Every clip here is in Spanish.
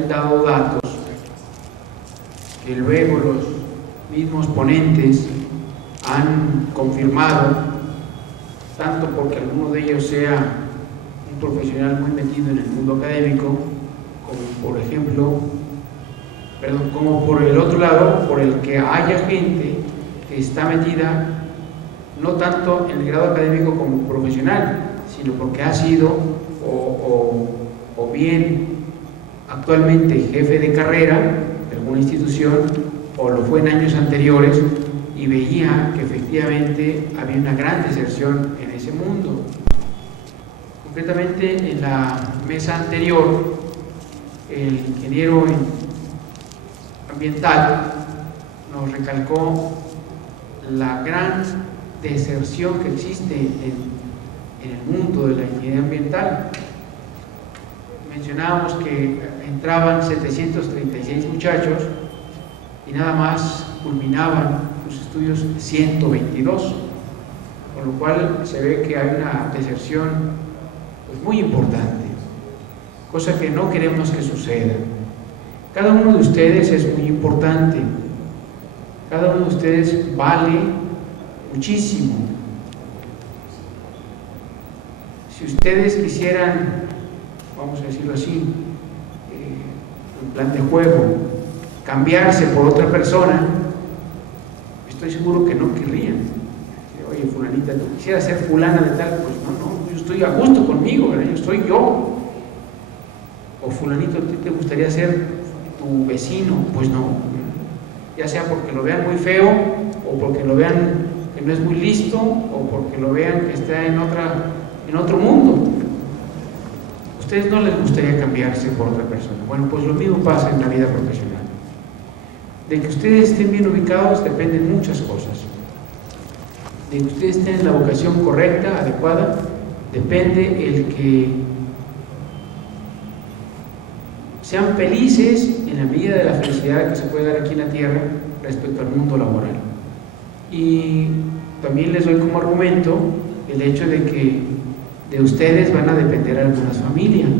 han dado datos que luego los mismos ponentes han confirmado, tanto porque alguno de ellos sea un profesional muy metido en el mundo académico, como por el otro lado, por el que haya gente que está metida no tanto en el grado académico como profesional, sino porque ha sido o bien actualmente jefe de carrera de alguna institución, o lo fue en años anteriores y veía que efectivamente había una gran deserción en ese mundo. Concretamente, en la mesa anterior, el ingeniero ambiental nos recalcó la gran deserción que existe en el mundo de la ingeniería ambiental. Mencionábamos que entraban 736 muchachos y nada más culminaban sus estudios 122, con lo cual se ve que hay una deserción pues muy importante, cosa que no queremos que suceda. Cada uno de ustedes es muy importante, cada uno de ustedes vale muchísimo. Si ustedes quisieran, vamos a decirlo así, en plan de juego, cambiarse por otra persona, estoy seguro que no querrían. Oye, fulanita, ¿tú quisieras ser fulana de tal? Pues no, yo estoy a gusto conmigo, ¿verdad? Yo soy yo. O fulanito, ¿a ti te gustaría ser tu vecino? Pues no, ya sea porque lo vean muy feo, o porque lo vean que no es muy listo, o porque lo vean que está en otro mundo. ¿A ustedes no les gustaría cambiarse por otra persona? Bueno, pues lo mismo pasa en la vida profesional. De que ustedes estén bien ubicados dependen muchas cosas. De que ustedes estén en la vocación correcta, adecuada, depende el que sean felices en la medida de la felicidad que se puede dar aquí en la tierra respecto al mundo laboral. Y también les doy como argumento el hecho de que de ustedes van a depender algunas familias,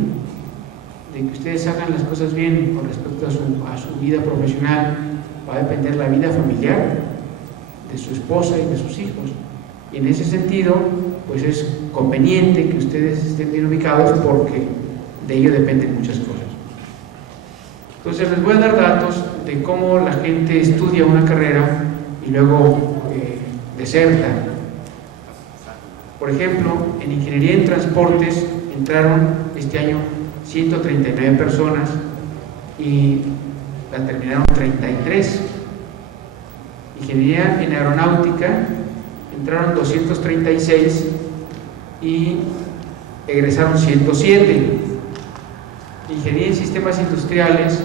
de que ustedes hagan las cosas bien con respecto a su vida profesional, va a depender la vida familiar de su esposa y de sus hijos. Y en ese sentido, pues es conveniente que ustedes estén bien ubicados porque de ello dependen muchas cosas. Entonces les voy a dar datos de cómo la gente estudia una carrera y luego deserta. Por ejemplo, en Ingeniería en Transportes entraron este año 139 personas y la terminaron 33. Ingeniería en Aeronáutica entraron 236 y egresaron 107. Ingeniería en Sistemas Industriales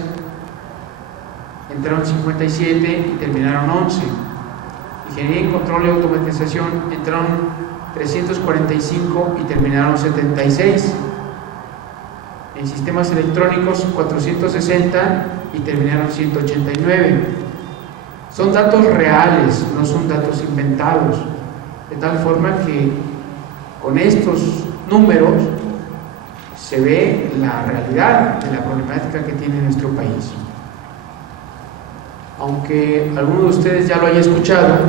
entraron 57 y terminaron 11. Ingeniería en Control y Automatización entraron 345 y terminaron 76. En Sistemas Electrónicos 460 y terminaron 189. Son datos reales, no son datos inventados, de tal forma que con estos números se ve la realidad de la problemática que tiene nuestro país. Aunque alguno de ustedes ya lo haya escuchado,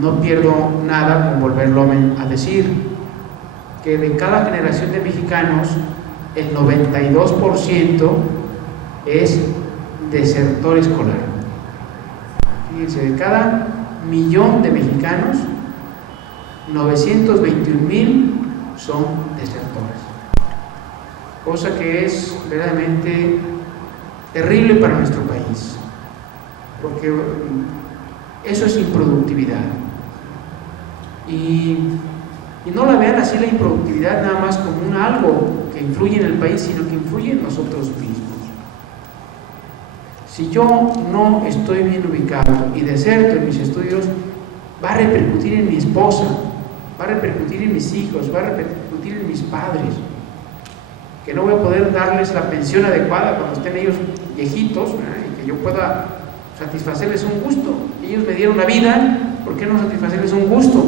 no pierdo nada con volverlo a decir, que de cada generación de mexicanos, el 92% es desertor escolar. Fíjense, de cada millón de mexicanos, 921,000 son desertores, cosa que es verdaderamente terrible para nuestro país, porque eso es improductividad. Y no la vean así, la improductividad nada más como algo que influye en el país, sino que influye en nosotros mismos. Si yo no estoy bien ubicado y deserto en mis estudios, va a repercutir en mi esposa, va a repercutir en mis hijos, va a repercutir en mis padres, que no voy a poder darles la pensión adecuada cuando estén ellos viejitos, y que yo pueda satisfacerles un gusto. Ellos me dieron la vida, ¿por qué no satisfacerles un gusto?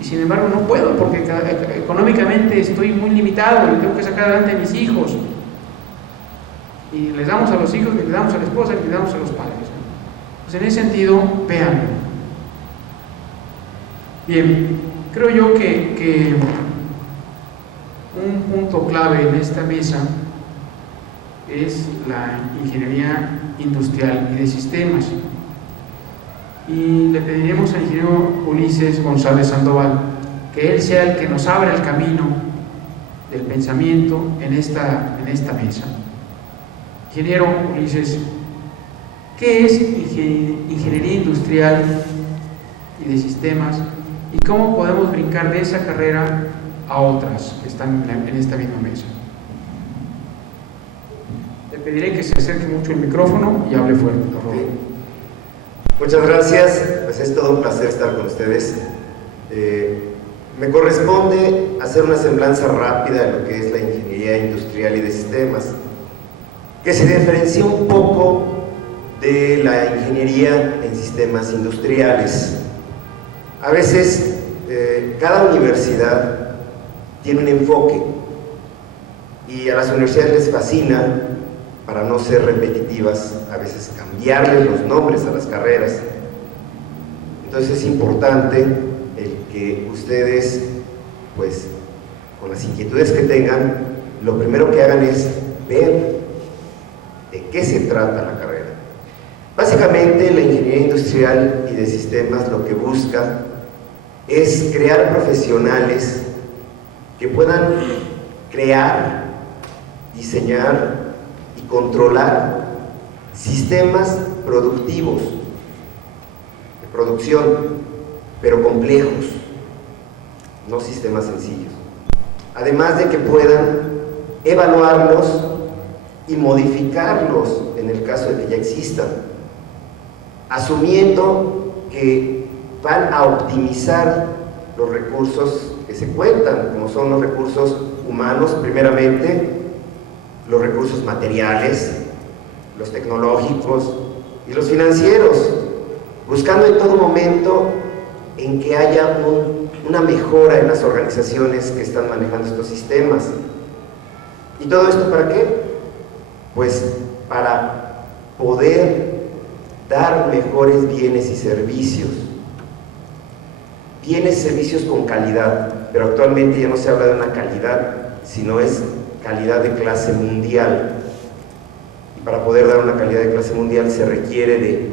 Y y sin embargo no puedo porque económicamente estoy muy limitado y tengo que sacar adelante a mis hijos. Y les damos a los hijos, les damos a la esposa, les damos a los padres. Pues en ese sentido, véanlo. Bien, creo yo que un punto clave en esta mesa es la ingeniería industrial y de sistemas. Y le pediremos al ingeniero Ulises González Sandoval que él sea el que nos abra el camino del pensamiento en esta mesa. Ingeniero Ulises, ¿qué es ingeniería industrial y de sistemas y cómo podemos brincar de esa carrera a otras que están en esta misma mesa? Le pediré que se acerque mucho el micrófono y hable fuerte, por favor. Muchas gracias, pues es todo un placer estar con ustedes. Me corresponde hacer una semblanza rápida de lo que es la ingeniería industrial y de sistemas, que se diferencia un poco de la ingeniería en sistemas industriales. A veces cada universidad tiene un enfoque y a las universidades les fascina, para no ser repetitivas, a veces cambiarles los nombres a las carreras. Entonces es importante el que ustedes, pues, con las inquietudes que tengan, lo primero que hagan es ver de qué se trata la carrera. Básicamente, la ingeniería industrial y de sistemas lo que busca es crear profesionales que puedan crear, diseñar y controlar sistemas productivos de producción, pero complejos, no sistemas sencillos. Además de que puedan evaluarlos y modificarlos en el caso de que ya existan, asumiendo que van a optimizar los recursos que se cuentan, como son los recursos humanos primeramente, los recursos materiales, los tecnológicos y los financieros, buscando en todo momento en que haya una mejora en las organizaciones que están manejando estos sistemas. ¿Y todo esto para qué? Pues para poder dar mejores bienes y servicios. Bienes y servicios con calidad, pero actualmente ya no se habla de una calidad, sino es calidad de clase mundial. Y para poder dar una calidad de clase mundial se requiere de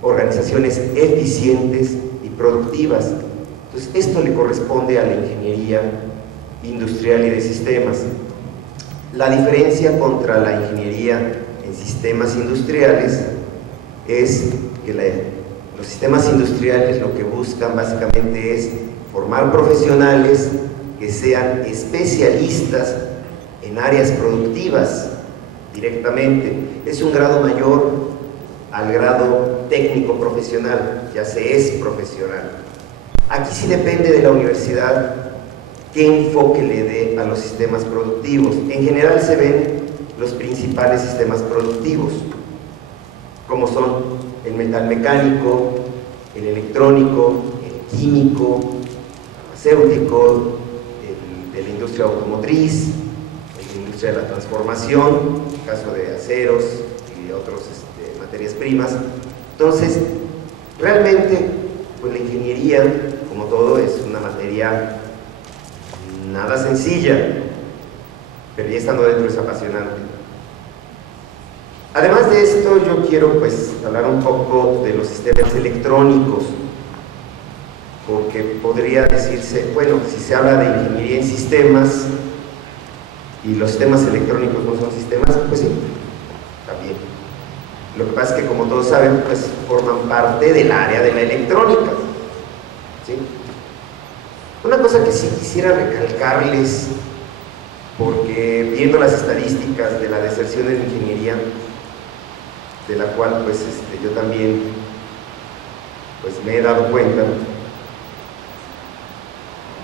organizaciones eficientes y productivas. Entonces, esto le corresponde a la ingeniería industrial y de sistemas. La diferencia contra la ingeniería en sistemas industriales es que los sistemas industriales lo que buscan básicamente es formar profesionales que sean especialistas en áreas productivas directamente. Es un grado mayor al grado técnico profesional, ya se es profesional. Aquí sí depende de la universidad qué enfoque le dé a los sistemas productivos. En general se ven los principales sistemas productivos, como son el metal mecánico, el electrónico, el químico, el farmacéutico, el de la industria automotriz, el de la industria de la transformación, en el caso de aceros y otras materias primas. Entonces, realmente, pues la ingeniería, como todo, es una materia nada sencilla, pero ya estando dentro es apasionante. Además de esto, yo quiero pues hablar un poco de los sistemas electrónicos, porque podría decirse, bueno, si se habla de ingeniería en sistemas y los sistemas electrónicos no son sistemas, pues sí, también. Lo que pasa es que, como todos saben, pues forman parte del área de la electrónica, ¿sí? Una cosa que sí quisiera recalcarles, porque viendo las estadísticas de la deserción en ingeniería, de la cual pues yo también pues me he dado cuenta,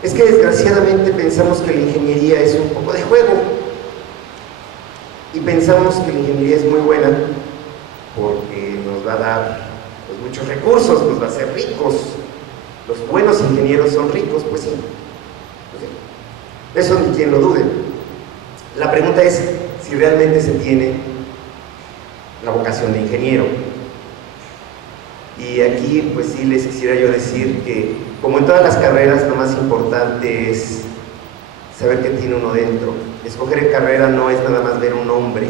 es que desgraciadamente pensamos que la ingeniería es un poco de juego y pensamos que la ingeniería es muy buena porque nos va a dar pues muchos recursos, nos va a hacer ricos, los buenos ingenieros son ricos, pues sí. Eso ni quien lo dude. La pregunta es si realmente se tiene la vocación de ingeniero. Y aquí pues sí les quisiera yo decir que, como en todas las carreras, lo más importante es saber qué tiene uno dentro. Escoger carrera no es nada más ver un nombre.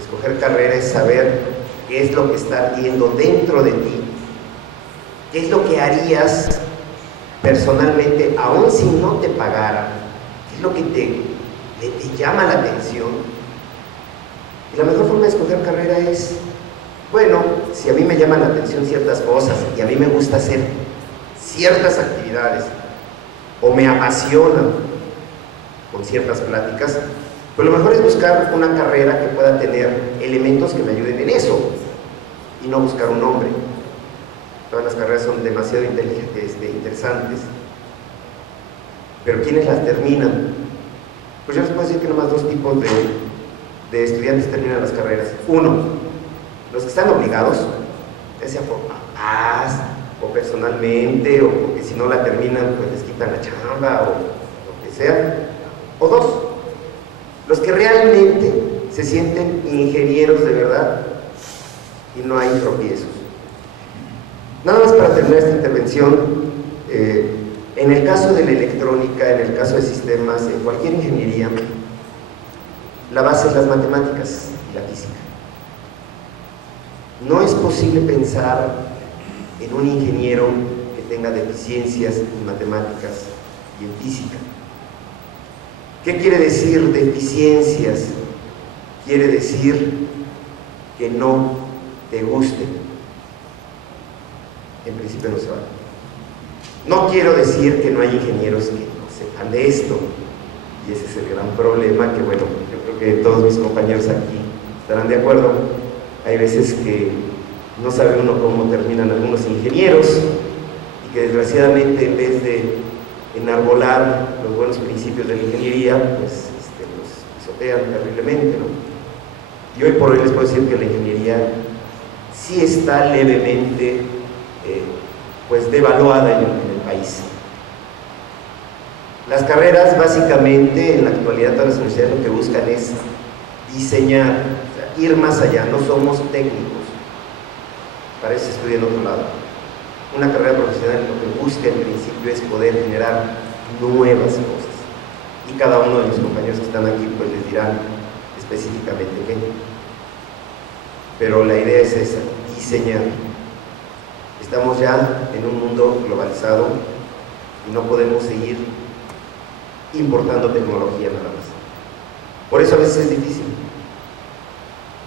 Escoger carrera es saber qué es lo que está ardiendo dentro de ti, qué es lo que harías personalmente, aun si no te pagaran, qué es lo que te llama la atención. Y la mejor forma de escoger carrera es, bueno, si a mí me llaman la atención ciertas cosas y a mí me gusta hacer ciertas actividades o me apasionan con ciertas pláticas, pues lo mejor es buscar una carrera que pueda tener elementos que me ayuden en eso y no buscar un nombre. Todas las carreras son demasiado interesantes, pero ¿quiénes las terminan? Pues yo les puedo decir que nomás dos tipos de estudiantes terminan las carreras. Uno, los que están obligados, ya sea por papás o personalmente, o porque si no la terminan pues les quitan la chamba o lo que sea. O dos, los que realmente se sienten ingenieros de verdad y no hay tropiezos. Nada más para terminar esta intervención, en el caso de la electrónica, en el caso de sistemas, en cualquier ingeniería, la base es las matemáticas y la física. No es posible pensar en un ingeniero que tenga deficiencias en matemáticas y en física. ¿Qué quiere decir deficiencias? Quiere decir que no te guste. En principio no se vale. No quiero decir que no hay ingenieros que no sepan de esto, y ese es el gran problema que, bueno, yo creo que todos mis compañeros aquí estarán de acuerdo. Hay veces que no sabe uno cómo terminan algunos ingenieros y que desgraciadamente, en vez de enarbolar los buenos principios de la ingeniería, pues los pisotean terriblemente, ¿no? Y hoy por hoy les puedo decir que la ingeniería sí está levemente pues devaluada en el país. Las carreras, básicamente, en la actualidad todas las universidades lo que buscan es diseñar, o sea, ir más allá. No somos técnicos, para eso se estudia en otro lado. Una carrera profesional lo que busca en principio es poder generar nuevas cosas, y cada uno de los compañeros que están aquí pues les dirán específicamente qué. Pero la idea es esa, diseñar. Estamos ya en un mundo globalizado y no podemos seguir importando tecnología nada más. Por eso a veces es difícil.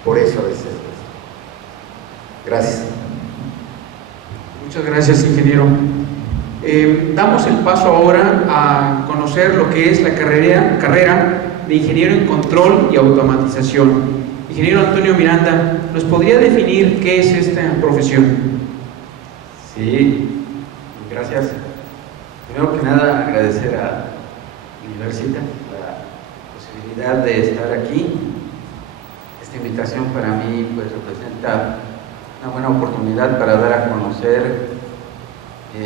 Por eso a veces es difícil. Gracias. Muchas gracias, ingeniero. Damos el paso ahora a conocer lo que es la carrera de ingeniero en control y automatización. Ingeniero Antonio Miranda, ¿nos podría definir qué es esta profesión? Sí, gracias. Primero que nada, agradecer a Universita la posibilidad de estar aquí. Esta invitación para mí pues representa una buena oportunidad para dar a conocer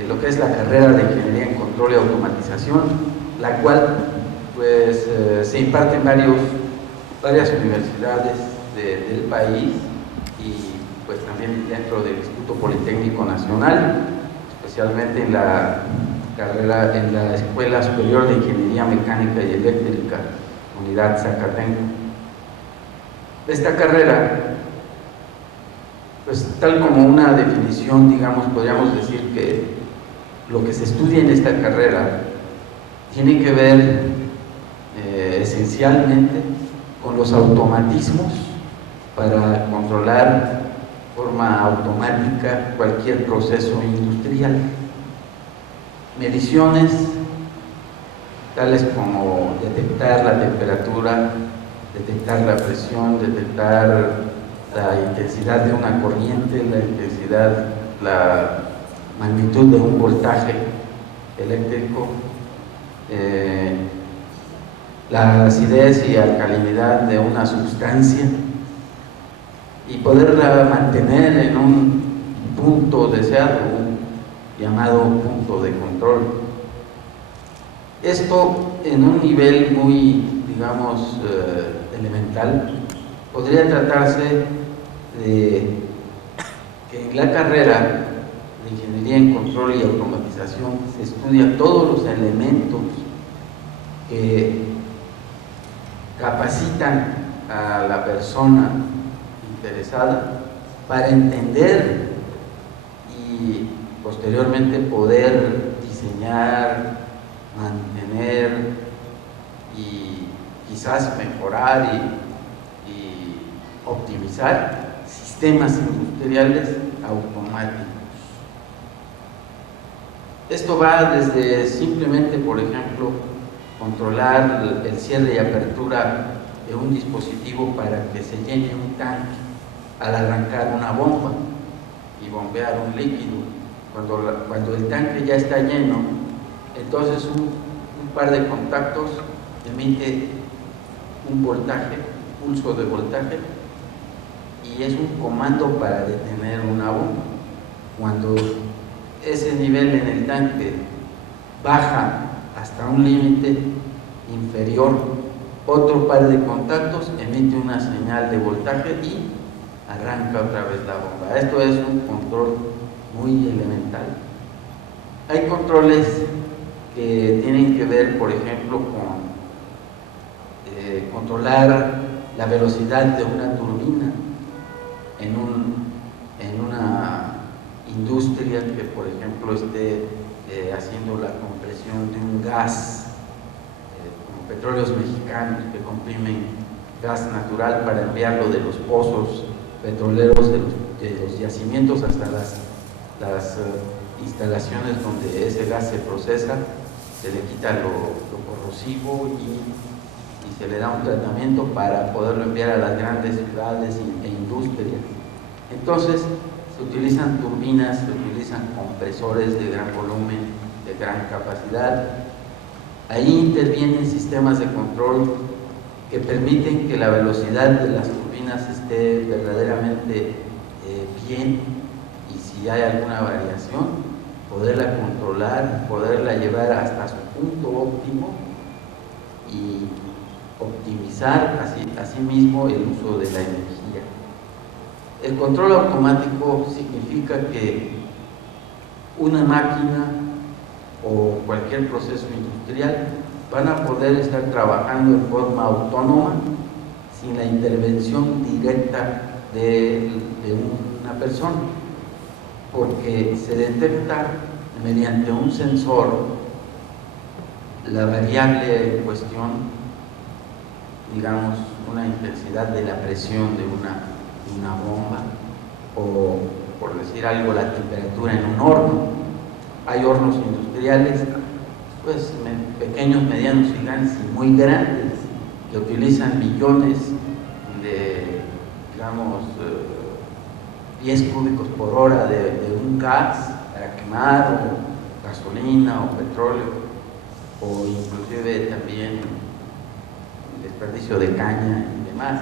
lo que es la carrera de Ingeniería en Control y Automatización, la cual pues se imparte en varias universidades del país, y pues también dentro del Instituto Politécnico Nacional, especialmente en la Escuela Superior de Ingeniería Mecánica y Eléctrica, Unidad Zacatenco. Esta carrera, pues tal como una definición, digamos, podríamos decir que lo que se estudia en esta carrera tiene que ver esencialmente con los automatismos para controlar de forma automática cualquier proceso industrial. Mediciones tales como detectar la temperatura, detectar la presión, detectar la intensidad de una corriente, la magnitud de un voltaje eléctrico, la acidez y alcalinidad de una sustancia, y poderla mantener en un punto deseado, llamado punto de control. Esto en un nivel muy, digamos, elemental, podría tratarse de que en la carrera de Ingeniería en Control y Automatización se estudia todos los elementos que capacitan a la persona interesada para entender y posteriormente poder diseñar, mantener y quizás mejorar y optimizar sistemas industriales automáticos. Esto va desde simplemente, por ejemplo, controlar el cierre y apertura de un dispositivo para que se llene un tanque al arrancar una bomba y bombear un líquido. Cuando el tanque ya está lleno, entonces un par de contactos emite un voltaje, pulso de voltaje, y es un comando para detener una bomba. Cuando ese nivel en el tanque baja hasta un límite inferior, otro par de contactos emite una señal de voltaje y arranca otra vez la bomba. Esto es un control muy elemental. Hay controles que tienen que ver, por ejemplo, con controlar la velocidad de una turbina en una industria que, por ejemplo, esté haciendo la compresión de un gas, como Petróleos Mexicanos, que comprimen gas natural para enviarlo de los pozos petroleros de los yacimientos hasta las instalaciones donde ese gas se procesa, se le quita lo corrosivo y se le da un tratamiento para poderlo enviar a las grandes ciudades e industrias. Entonces se utilizan turbinas, se utilizan compresores de gran volumen, de gran capacidad. Ahí intervienen sistemas de control que permiten que la velocidad de las turbinas esté verdaderamente bien, y si hay alguna variación, poderla controlar, poderla llevar hasta su punto óptimo y optimizar asimismo el uso de la energía. El control automático significa que una máquina o cualquier proceso industrial van a poder estar trabajando en forma autónoma sin la intervención directa de una persona, porque se detecta mediante un sensor la variable en cuestión, digamos, una intensidad de la presión de una bomba, o, por decir algo, la temperatura en un horno. Hay hornos industriales, pues pequeños, medianos y grandes, y muy grandes, que utilizan millones de, digamos, pies cúbicos por hora de un gas para quemar, o gasolina, o petróleo, o inclusive también desperdicio de caña y demás,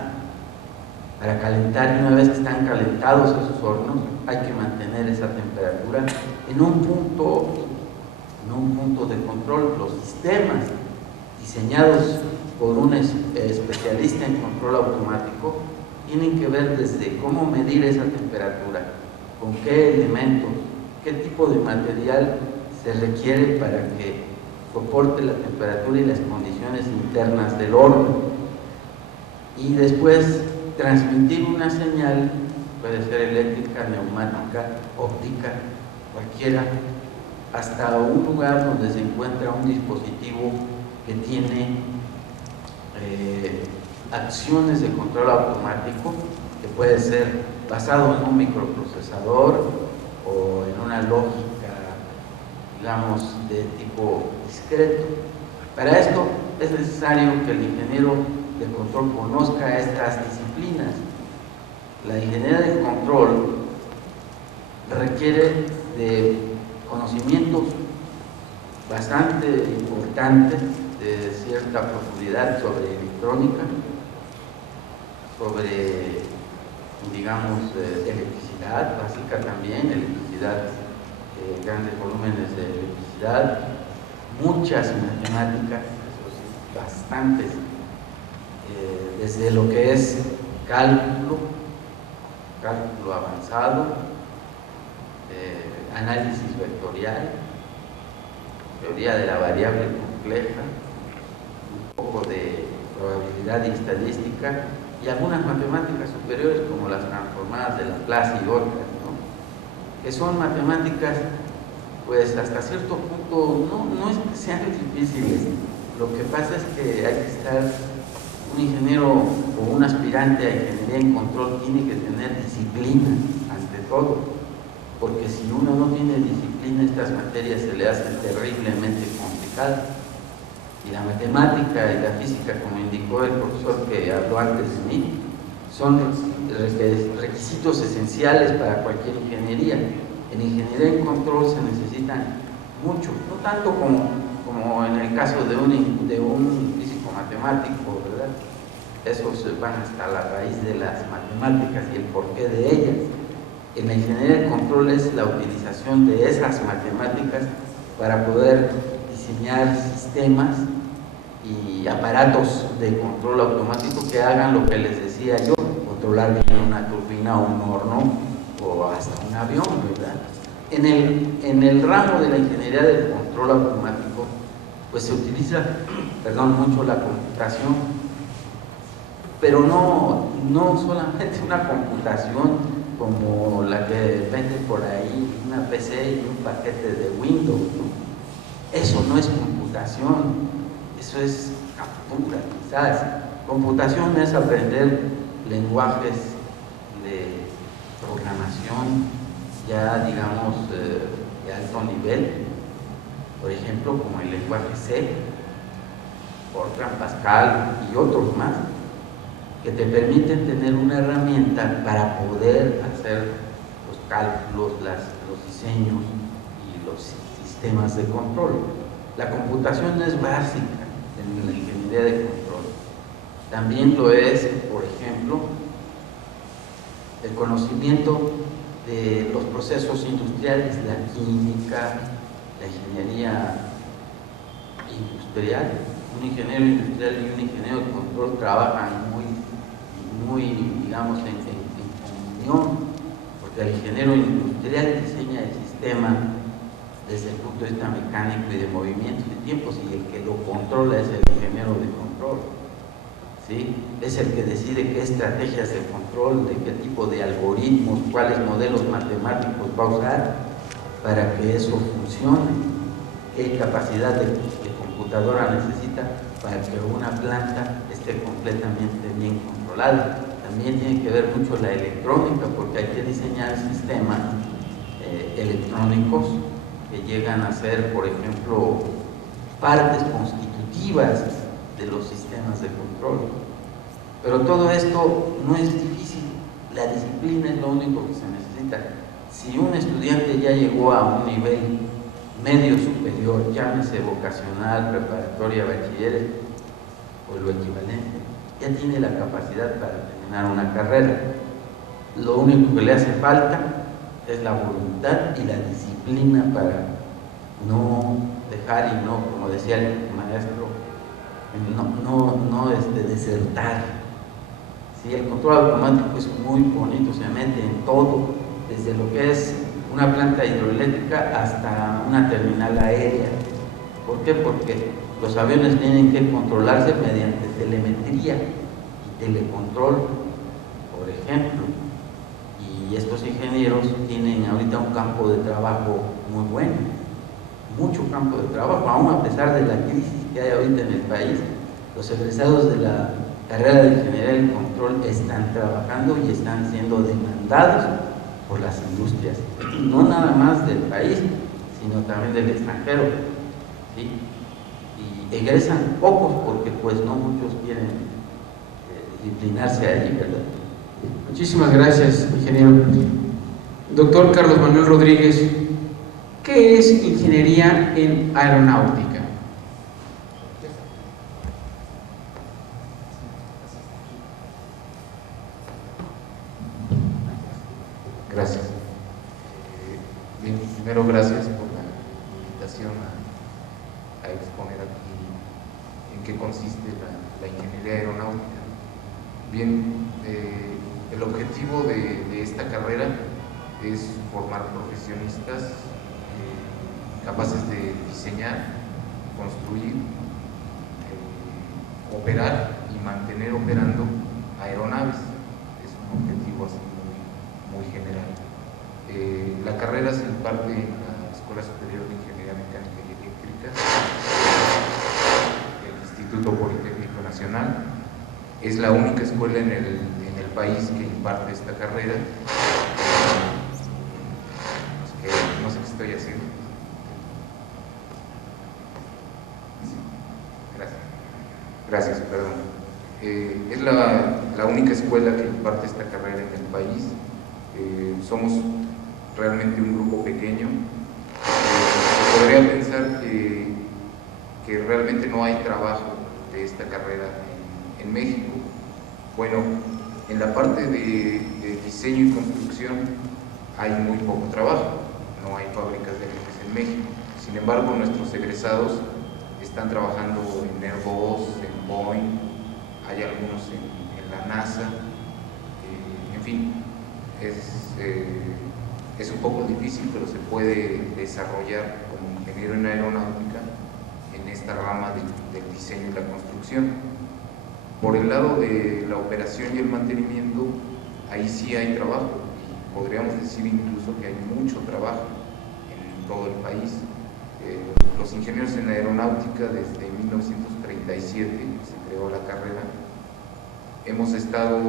para calentar. Y una vez que están calentados esos hornos, hay que mantener esa temperatura en un punto de control. Los sistemas diseñados por un especialista en control automático tienen que ver desde cómo medir esa temperatura, con qué elementos, qué tipo de material se requiere para que soporte la temperatura y las condiciones internas del horno, y después transmitir una señal, puede ser eléctrica, neumática, óptica, cualquiera, hasta un lugar donde se encuentra un dispositivo que tiene acciones de control automático, que puede ser basado en un microprocesador o en una lógica, digamos, de tipo discreto. Para esto es necesario que el ingeniero de control conozca estas disciplinas. La ingeniería de control requiere de conocimientos bastante importantes, de cierta profundidad sobre electrónica, sobre, digamos, electricidad básica también, electricidad grandes volúmenes de electricidad, muchas matemáticas, eso sí, bastantes, desde lo que es cálculo avanzado, análisis vectorial, teoría de la variable compleja, un poco de probabilidad y estadística, y algunas matemáticas superiores como las transformadas de Laplace y otras, ¿no? Que son matemáticas, pues hasta cierto punto, no es que sean difíciles, lo que pasa es que hay que estar, un ingeniero o un aspirante a ingeniería en control tiene que tener disciplina ante todo, porque si uno no tiene disciplina, estas materias se le hacen terriblemente complicadas. Y la matemática y la física, como indicó el profesor que habló antes de mí, son requisitos esenciales para cualquier ingeniería. En ingeniería en control se necesitan mucho, no tanto como en el caso de un físico matemático, ¿verdad? Esos van hasta la raíz de las matemáticas y el porqué de ellas. En la ingeniería en control es la utilización de esas matemáticas para poder diseñar sistemas y aparatos de control automático que hagan lo que les decía yo, controlar bien una turbina o un horno o hasta un avión, ¿verdad? En el ramo de la ingeniería del control automático, pues se utiliza, mucho la computación, pero no solamente una computación como la que vende por ahí, una PC y un paquete de Windows, ¿no? Eso no es computación, eso es captura, quizás. Computación es aprender lenguajes de programación ya, digamos, de alto nivel, por ejemplo, como el lenguaje C, Fortran, Pascal y otros más, que te permiten tener una herramienta para poder hacer los cálculos, los diseños y los sistemas de control. La computación es básica en la ingeniería de control. También lo es, por ejemplo, el conocimiento de los procesos industriales, la química, la ingeniería industrial. Un ingeniero industrial y un ingeniero de control trabajan muy digamos, en comunión, porque el ingeniero industrial diseña el sistema desde el punto de vista mecánico y de movimientos y tiempos, y el que lo controla es el ingeniero de control, ¿sí? Es el que decide qué estrategias de control, de qué tipo de algoritmos, cuáles modelos matemáticos va a usar para que eso funcione, qué capacidad de computadora necesita para que una planta esté completamente bien controlada. También tiene que ver mucho la electrónica, porque hay que diseñar sistemas electrónicos que llegan a ser, por ejemplo, partes constitutivas de los sistemas de control. Pero todo esto no es difícil, la disciplina es lo único que se necesita. Si un estudiante ya llegó a un nivel medio superior, llámese vocacional, preparatoria, bachilleres o lo equivalente, ya tiene la capacidad para terminar una carrera. Lo único que le hace falta es la voluntad y la disciplina para no dejar y no, como decía el maestro, no desertar. Sí, el control automático es muy bonito, se mete en todo, desde lo que es una planta hidroeléctrica hasta una terminal aérea. ¿Por qué? Porque los aviones tienen que controlarse mediante telemetría y telecontrol, por ejemplo. Y estos ingenieros tienen ahorita un campo de trabajo muy bueno, mucho campo de trabajo, aún a pesar de la crisis que hay ahorita en el país. Los egresados de la carrera de ingeniería del control están trabajando y están siendo demandados por las industrias, no nada más del país, sino también del extranjero, ¿sí? Y egresan pocos porque pues no muchos quieren disciplinarse allí, ¿verdad? Muchísimas gracias, ingeniero. Doctor Carlos Manuel Rodríguez, ¿qué es ingeniería en aeronáutica? Gracias. Bien, primero gracias qué consiste la ingeniería aeronáutica. Bien, el objetivo de esta carrera es formar profesionistas capaces de diseñar, construir, operar y mantener operando aeronaves. Es un objetivo así muy general. La carrera se imparte en la Escuela Superior de Ingeniería Mecánica y Eléctrica, el Instituto Politécnico Nacional. Es la única escuela en el país que imparte esta carrera. No sé qué estoy haciendo. Gracias, perdón. Es la única escuela que imparte esta carrera en el país. Somos realmente un grupo pequeño. Podría pensar que realmente no hay trabajo de esta carrera en México. Bueno, en la parte de diseño y construcción hay muy poco trabajo, no hay fábricas de aviones en México. Sin embargo, nuestros egresados están trabajando en Airbus, en Boeing, hay algunos en la NASA, en fin, es un poco difícil, pero se puede desarrollar como ingeniero en aeronáutica en esta rama del diseño y la construcción. Por el lado de la operación y el mantenimiento, ahí sí hay trabajo, y podríamos decir incluso que hay mucho trabajo en todo el país. Los ingenieros en aeronáutica, desde 1937 se creó la carrera, hemos estado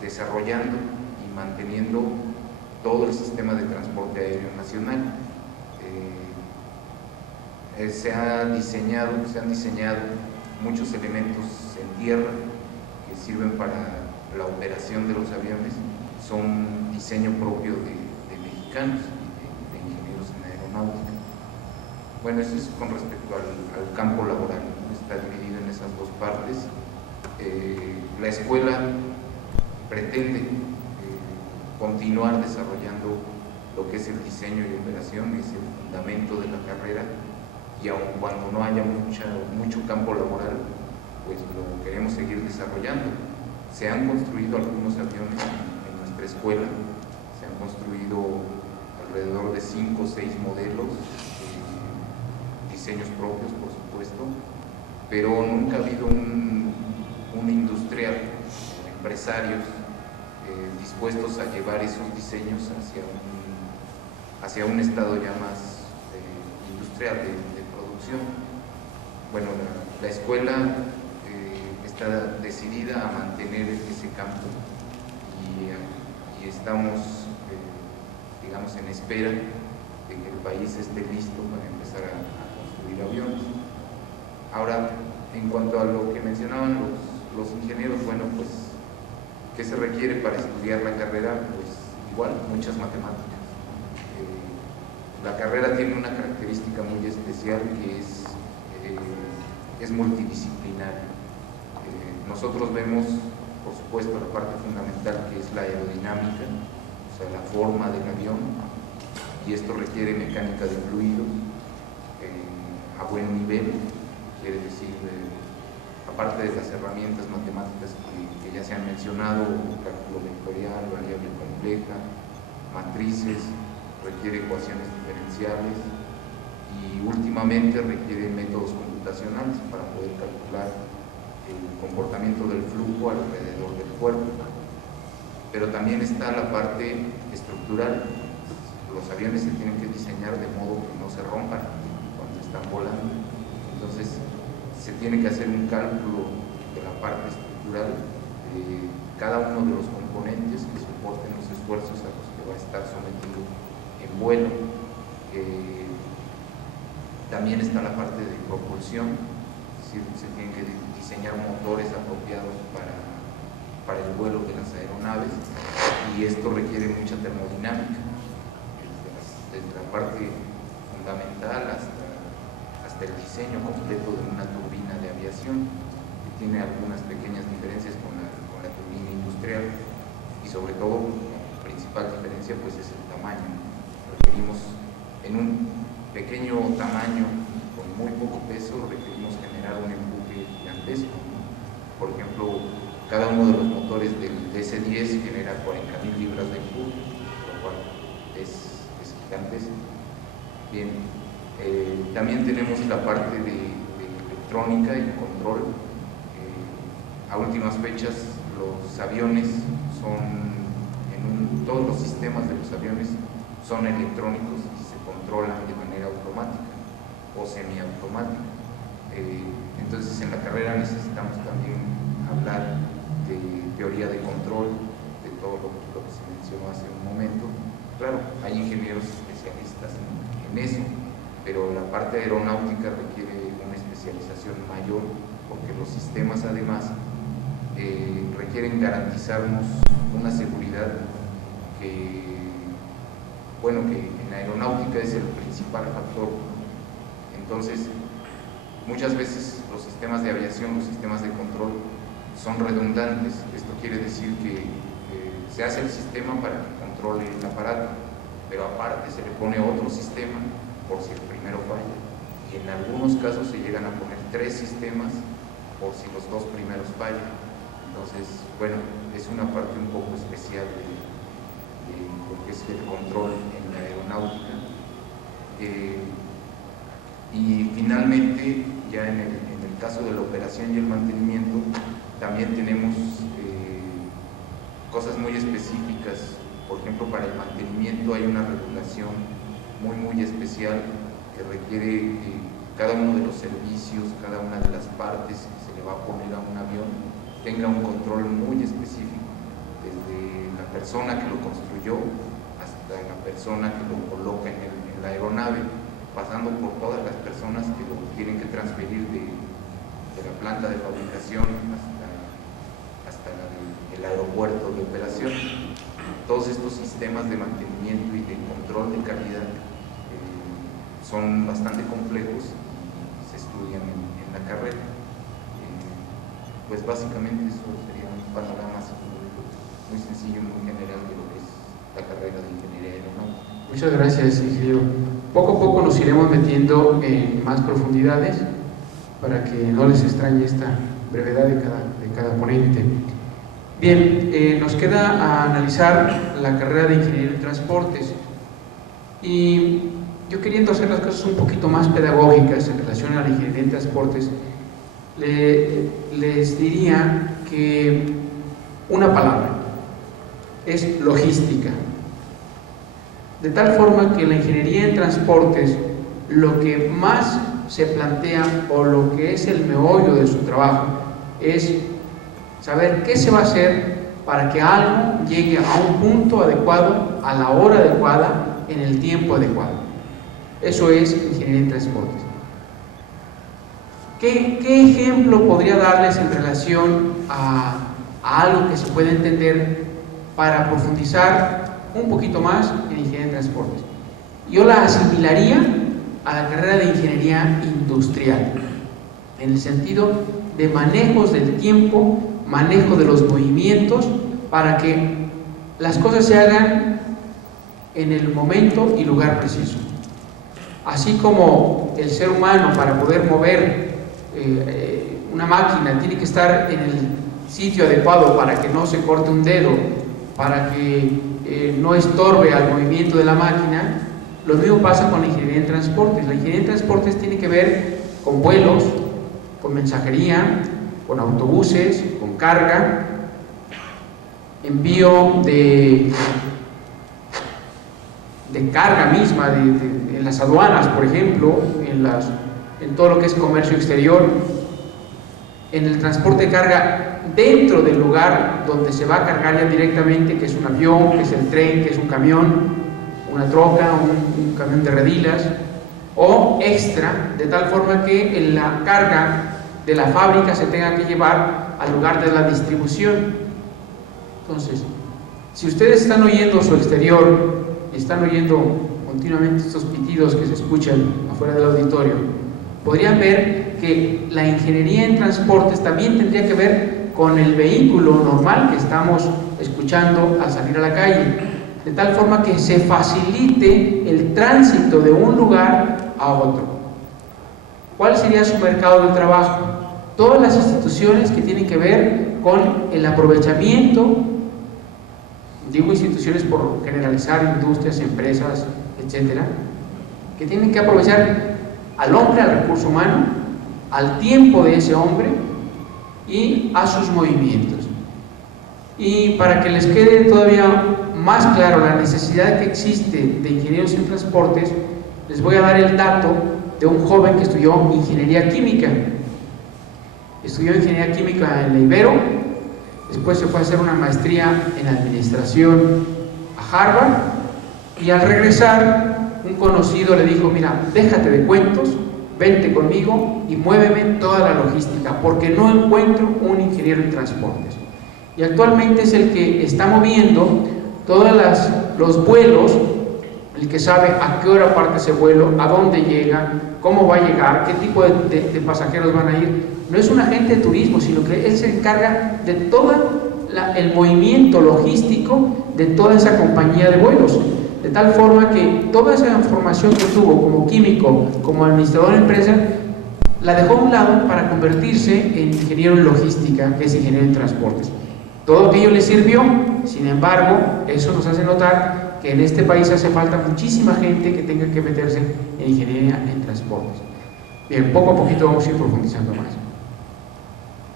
desarrollando y manteniendo todo el sistema de transporte aéreo nacional. Se han diseñado muchos elementos en tierra que sirven para la operación de los aviones, son diseño propio de mexicanos y de ingenieros en aeronáutica. Bueno, eso es con respecto al campo laboral, ¿no? Está dividido en esas dos partes. La escuela pretende continuar desarrollando lo que es el diseño y operación, es el fundamento de la carrera, y aun cuando no haya mucho campo laboral, pues lo queremos seguir desarrollando. Se han construido algunos aviones en nuestra escuela, se han construido alrededor de 5 o 6 modelos, diseños propios por supuesto, pero nunca ha habido un industrial, empresarios dispuestos a llevar esos diseños hacia un estado ya más industrial de producción. Bueno, la escuela está decidida a mantener ese campo y estamos, digamos, en espera de que el país esté listo para empezar a construir aviones. Ahora, en cuanto a lo que mencionaban los ingenieros, bueno, pues, ¿qué se requiere para estudiar la carrera? Pues igual, muchas matemáticas. La carrera tiene una característica muy especial, que es multidisciplinaria. Nosotros vemos, por supuesto, la parte fundamental, que es la aerodinámica, o sea, la forma del avión, y esto requiere mecánica de fluidos a buen nivel, quiere decir, aparte de las herramientas matemáticas que ya se han mencionado, cálculo vectorial, variable compleja, matrices, requiere ecuaciones diferenciales y últimamente requiere métodos computacionales para poder calcular el comportamiento del flujo alrededor del cuerpo. Pero también está la parte estructural. Los aviones se tienen que diseñar de modo que no se rompan cuando están volando. Entonces se tiene que hacer un cálculo de la parte estructural de cada uno de los componentes que soporten los esfuerzos a los que va a estar sometido en vuelo. También está la parte de propulsión, es decir, se tienen que diseñar motores apropiados para el vuelo de las aeronaves, y esto requiere mucha termodinámica, desde la parte fundamental hasta el diseño completo de una turbina de aviación, que tiene algunas pequeñas diferencias con la turbina industrial, y sobre todo la principal diferencia pues es el tamaño. Requerimos en un pequeño tamaño, con muy poco peso, eso requerimos generar un empuje gigantesco. Por ejemplo, cada uno de los motores del DC-10 genera 40.000 libras de empuje, lo cual es gigantesco. Bien, también tenemos la parte de electrónica y control. A últimas fechas los aviones son, todos los sistemas de los aviones son electrónicos y se controlan de manera automática o semiautomática. Entonces en la carrera necesitamos también hablar de teoría de control, de todo lo que se mencionó hace un momento. Claro, hay ingenieros especialistas en eso, pero la parte aeronáutica requiere una especialización mayor, porque los sistemas además requieren garantizarnos una seguridad que en aeronáutica es el principal factor. Entonces, muchas veces los sistemas de aviación, los sistemas de control son redundantes. Esto quiere decir que se hace el sistema para que controle el aparato, pero aparte se le pone otro sistema por si el primero falla, y en algunos casos se llegan a poner 3 sistemas por si los 2 primeros fallan. Entonces, bueno, es una parte un poco especial de lo que es el control en la aeronáutica. Y finalmente, ya en el caso de la operación y el mantenimiento, también tenemos cosas muy específicas. Por ejemplo, para el mantenimiento hay una regulación muy especial que requiere que cada uno de los servicios, cada una de las partes que se le va a poner a un avión tenga un control muy específico, desde la persona que lo construyó hasta la persona que lo coloca en la aeronave, pasando por todas las personas que lo tienen que transferir de la planta de fabricación hasta el aeropuerto de operación. Todos estos sistemas de mantenimiento y de control de calidad son bastante complejos y se estudian en la carrera. Pues básicamente eso sería un panorama muy sencillo, muy general de lo que es la carrera de ingeniería aeronáutica. Muchas gracias, ingeniero. Poco a poco nos iremos metiendo en más profundidades para que no les extrañe esta brevedad de cada ponente. Bien, nos queda analizar la carrera de ingeniería en transportes, y yo, queriendo hacer las cosas un poquito más pedagógicas en relación a la ingeniería en transportes, les diría que una palabra es logística, de tal forma que la ingeniería en transportes, lo que más se plantea o lo que es el meollo de su trabajo es saber qué se va a hacer para que algo llegue a un punto adecuado, a la hora adecuada, en el tiempo adecuado. Eso es ingeniería en transportes. ¿Qué ejemplo podría darles en relación a algo que se puede entender para profundizar un poquito más en ingeniería en transportes? Yo la asimilaría a la carrera de ingeniería industrial, en el sentido de manejos del tiempo, manejo de los movimientos, para que las cosas se hagan en el momento y lugar preciso. Así como el ser humano, para poder mover una máquina, tiene que estar en el sitio adecuado para que no se corte un dedo, para que no estorbe al movimiento de la máquina, lo mismo pasa con la ingeniería en transportes. La ingeniería en transportes tiene que ver con vuelos, con mensajería, con autobuses, con carga, envío de carga misma, en las aduanas, por ejemplo, en todo lo que es comercio exterior, en el transporte de carga dentro del lugar donde se va a cargar ya directamente, que es un avión, que es el tren, que es un camión, una troca, un camión de redilas, o extra, de tal forma que la carga de la fábrica se tenga que llevar al lugar de la distribución. Entonces, si ustedes están oyendo su exterior y están oyendo continuamente estos pitidos que se escuchan afuera del auditorio, podrían ver que la ingeniería en transportes también tendría que ver con el vehículo normal que estamos escuchando al salir a la calle, de tal forma que se facilite el tránsito de un lugar a otro. ¿Cuál sería su mercado de trabajo? Todas las instituciones que tienen que ver con el aprovechamiento, digo instituciones por generalizar, industrias, empresas, etcétera, que tienen que aprovechar al hombre, al recurso humano, al tiempo de ese hombre y a sus movimientos. Y para que les quede todavía más claro la necesidad que existe de ingenieros en transportes, les voy a dar el dato de un joven que estudió ingeniería química. Estudió ingeniería química en la Ibero, después se fue a hacer una maestría en administración a Harvard, y al regresar un conocido le dijo: mira, déjate de cuentos, vente conmigo y muéveme toda la logística, porque no encuentro un ingeniero en transportes. Y actualmente es el que está moviendo todos los vuelos, el que sabe a qué hora parte ese vuelo, a dónde llega, cómo va a llegar, qué tipo de pasajeros van a ir. No es un agente de turismo, sino que él se encarga de todo el movimiento logístico de toda esa compañía de vuelos, de tal forma que toda esa información que tuvo como químico, como administrador de empresa, la dejó a un lado para convertirse en ingeniero en logística, que es ingeniero en transportes. Todo aquello le sirvió. Sin embargo, eso nos hace notar que en este país hace falta muchísima gente que tenga que meterse en ingeniería en transportes. Bien, poco a poquito vamos a ir profundizando más.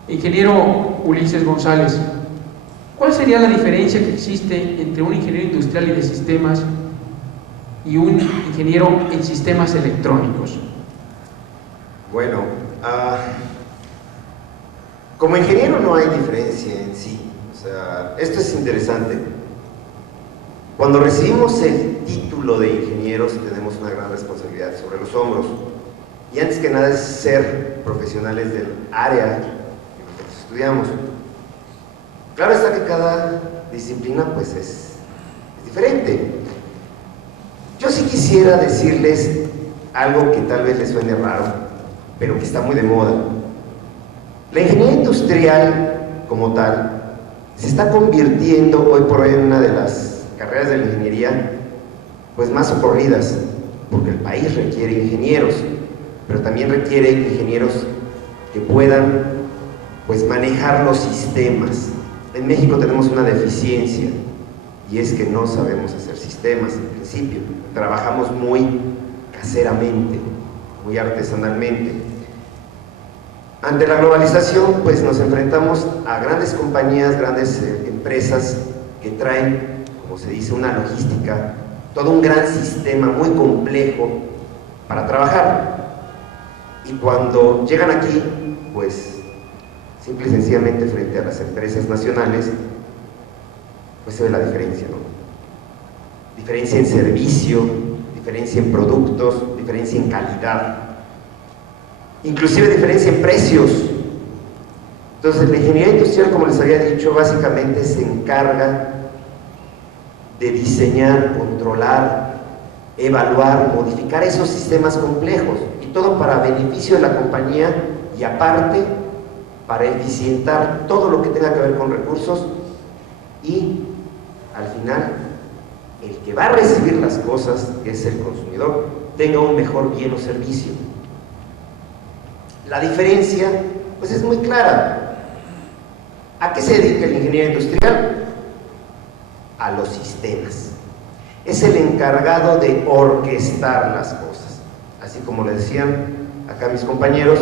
Ingeniero Ulises González, ¿cuál sería la diferencia que existe entre un ingeniero industrial y de sistemas y un ingeniero en sistemas electrónicos? Bueno, como ingeniero no hay diferencia en sí. O sea, esto es interesante. Cuando recibimos el título de ingenieros tenemos una gran responsabilidad sobre los hombros. Y antes que nada es ser profesionales del área que nosotros estudiamos. Claro está que cada disciplina pues es diferente. Yo sí quisiera decirles algo que tal vez les suene raro, pero que está muy de moda. La ingeniería industrial como tal se está convirtiendo hoy por hoy en una de las carreras de la ingeniería pues más socorridas, porque el país requiere ingenieros, pero también requiere ingenieros que puedan pues manejar los sistemas. En México tenemos una deficiencia y es que no sabemos hacer sistemas en principio, trabajamos muy caseramente, muy artesanalmente. Ante la globalización pues nos enfrentamos a grandes compañías, grandes empresas que traen, como se dice, una logística, todo un gran sistema muy complejo para trabajar. Y cuando llegan aquí, pues simple y sencillamente frente a las empresas nacionales, pues se ve la diferencia, ¿no? Diferencia en servicio, diferencia en productos, diferencia en calidad, inclusive diferencia en precios. Entonces la ingeniería industrial, como les había dicho, básicamente se encarga de diseñar, controlar, evaluar, modificar esos sistemas complejos, y todo para beneficio de la compañía y aparte para eficientar todo lo que tenga que ver con recursos, y al final el que va a recibir las cosas, que es el consumidor, tenga un mejor bien o servicio. La diferencia pues es muy clara. ¿A qué se dedica el ingeniero industrial? A los sistemas. Es el encargado de orquestar las cosas. Así como le decían acá mis compañeros,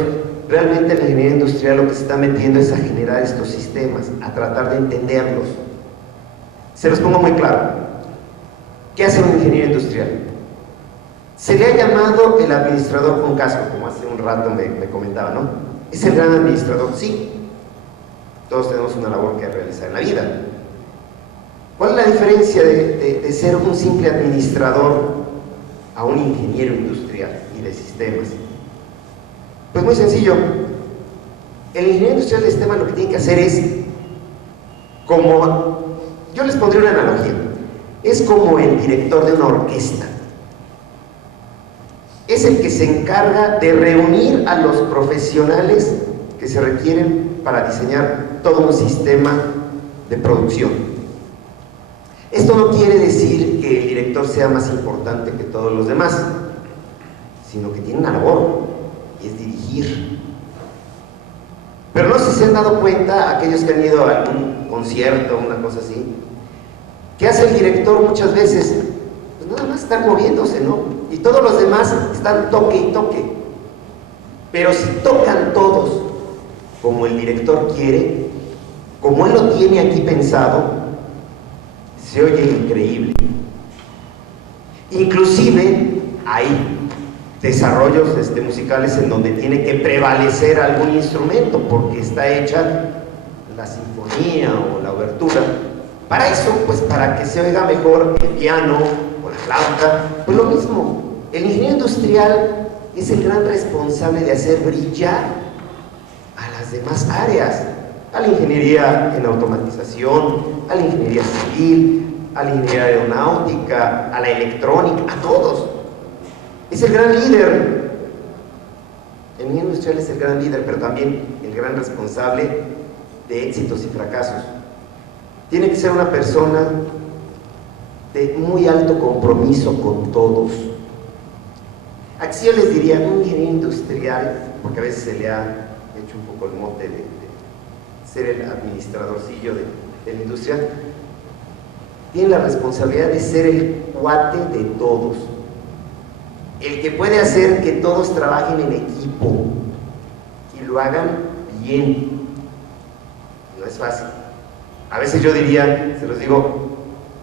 realmente la ingeniería industrial lo que se está metiendo es a generar estos sistemas, a tratar de entenderlos. Se los pongo muy claro. ¿Qué hace un ingeniero industrial? Se le ha llamado el administrador con casco, como hace un rato me comentaba, ¿no? ¿Es el gran administrador? Sí. Todos tenemos una labor que realizar en la vida. ¿Cuál es la diferencia de ser un simple administrador a un ingeniero industrial y de sistemas? Pues muy sencillo. El ingeniero industrial de sistemas lo que tiene que hacer es, como, yo les pondré una analogía, es como el director de una orquesta. Es el que se encarga de reunir a los profesionales que se requieren para diseñar todo un sistema de producción. Esto no quiere decir que el director sea más importante que todos los demás, sino que tiene una labor y es dirigir. Pero no sé si se han dado cuenta, aquellos que han ido a algún concierto, una cosa así, ¿qué hace el director muchas veces? Pues nada más estar moviéndose, ¿no? Y todos los demás están toque y toque. Pero si tocan todos como el director quiere, como él lo tiene aquí pensado, se oye increíble. Inclusive hay desarrollos musicales en donde tiene que prevalecer algún instrumento porque está hecha la sinfonía o la obertura. Para eso, pues para que se oiga mejor el piano o la flauta, pues lo mismo. El ingeniero industrial es el gran responsable de hacer brillar a las demás áreas, a la ingeniería en automatización, a la ingeniería civil, a la ingeniería aeronáutica, a la electrónica, a todos. Es el gran líder. El ingeniero industrial es el gran líder, pero también el gran responsable de éxitos y fracasos. Tiene que ser una persona de muy alto compromiso con todos. Aquí yo les diría, un ingeniero industrial, porque a veces se le ha hecho un poco el mote de ser el administradorcillo de la industria, tiene la responsabilidad de ser el cuate de todos, el que puede hacer que todos trabajen en equipo y lo hagan bien. No es fácil. A veces yo diría, se los digo,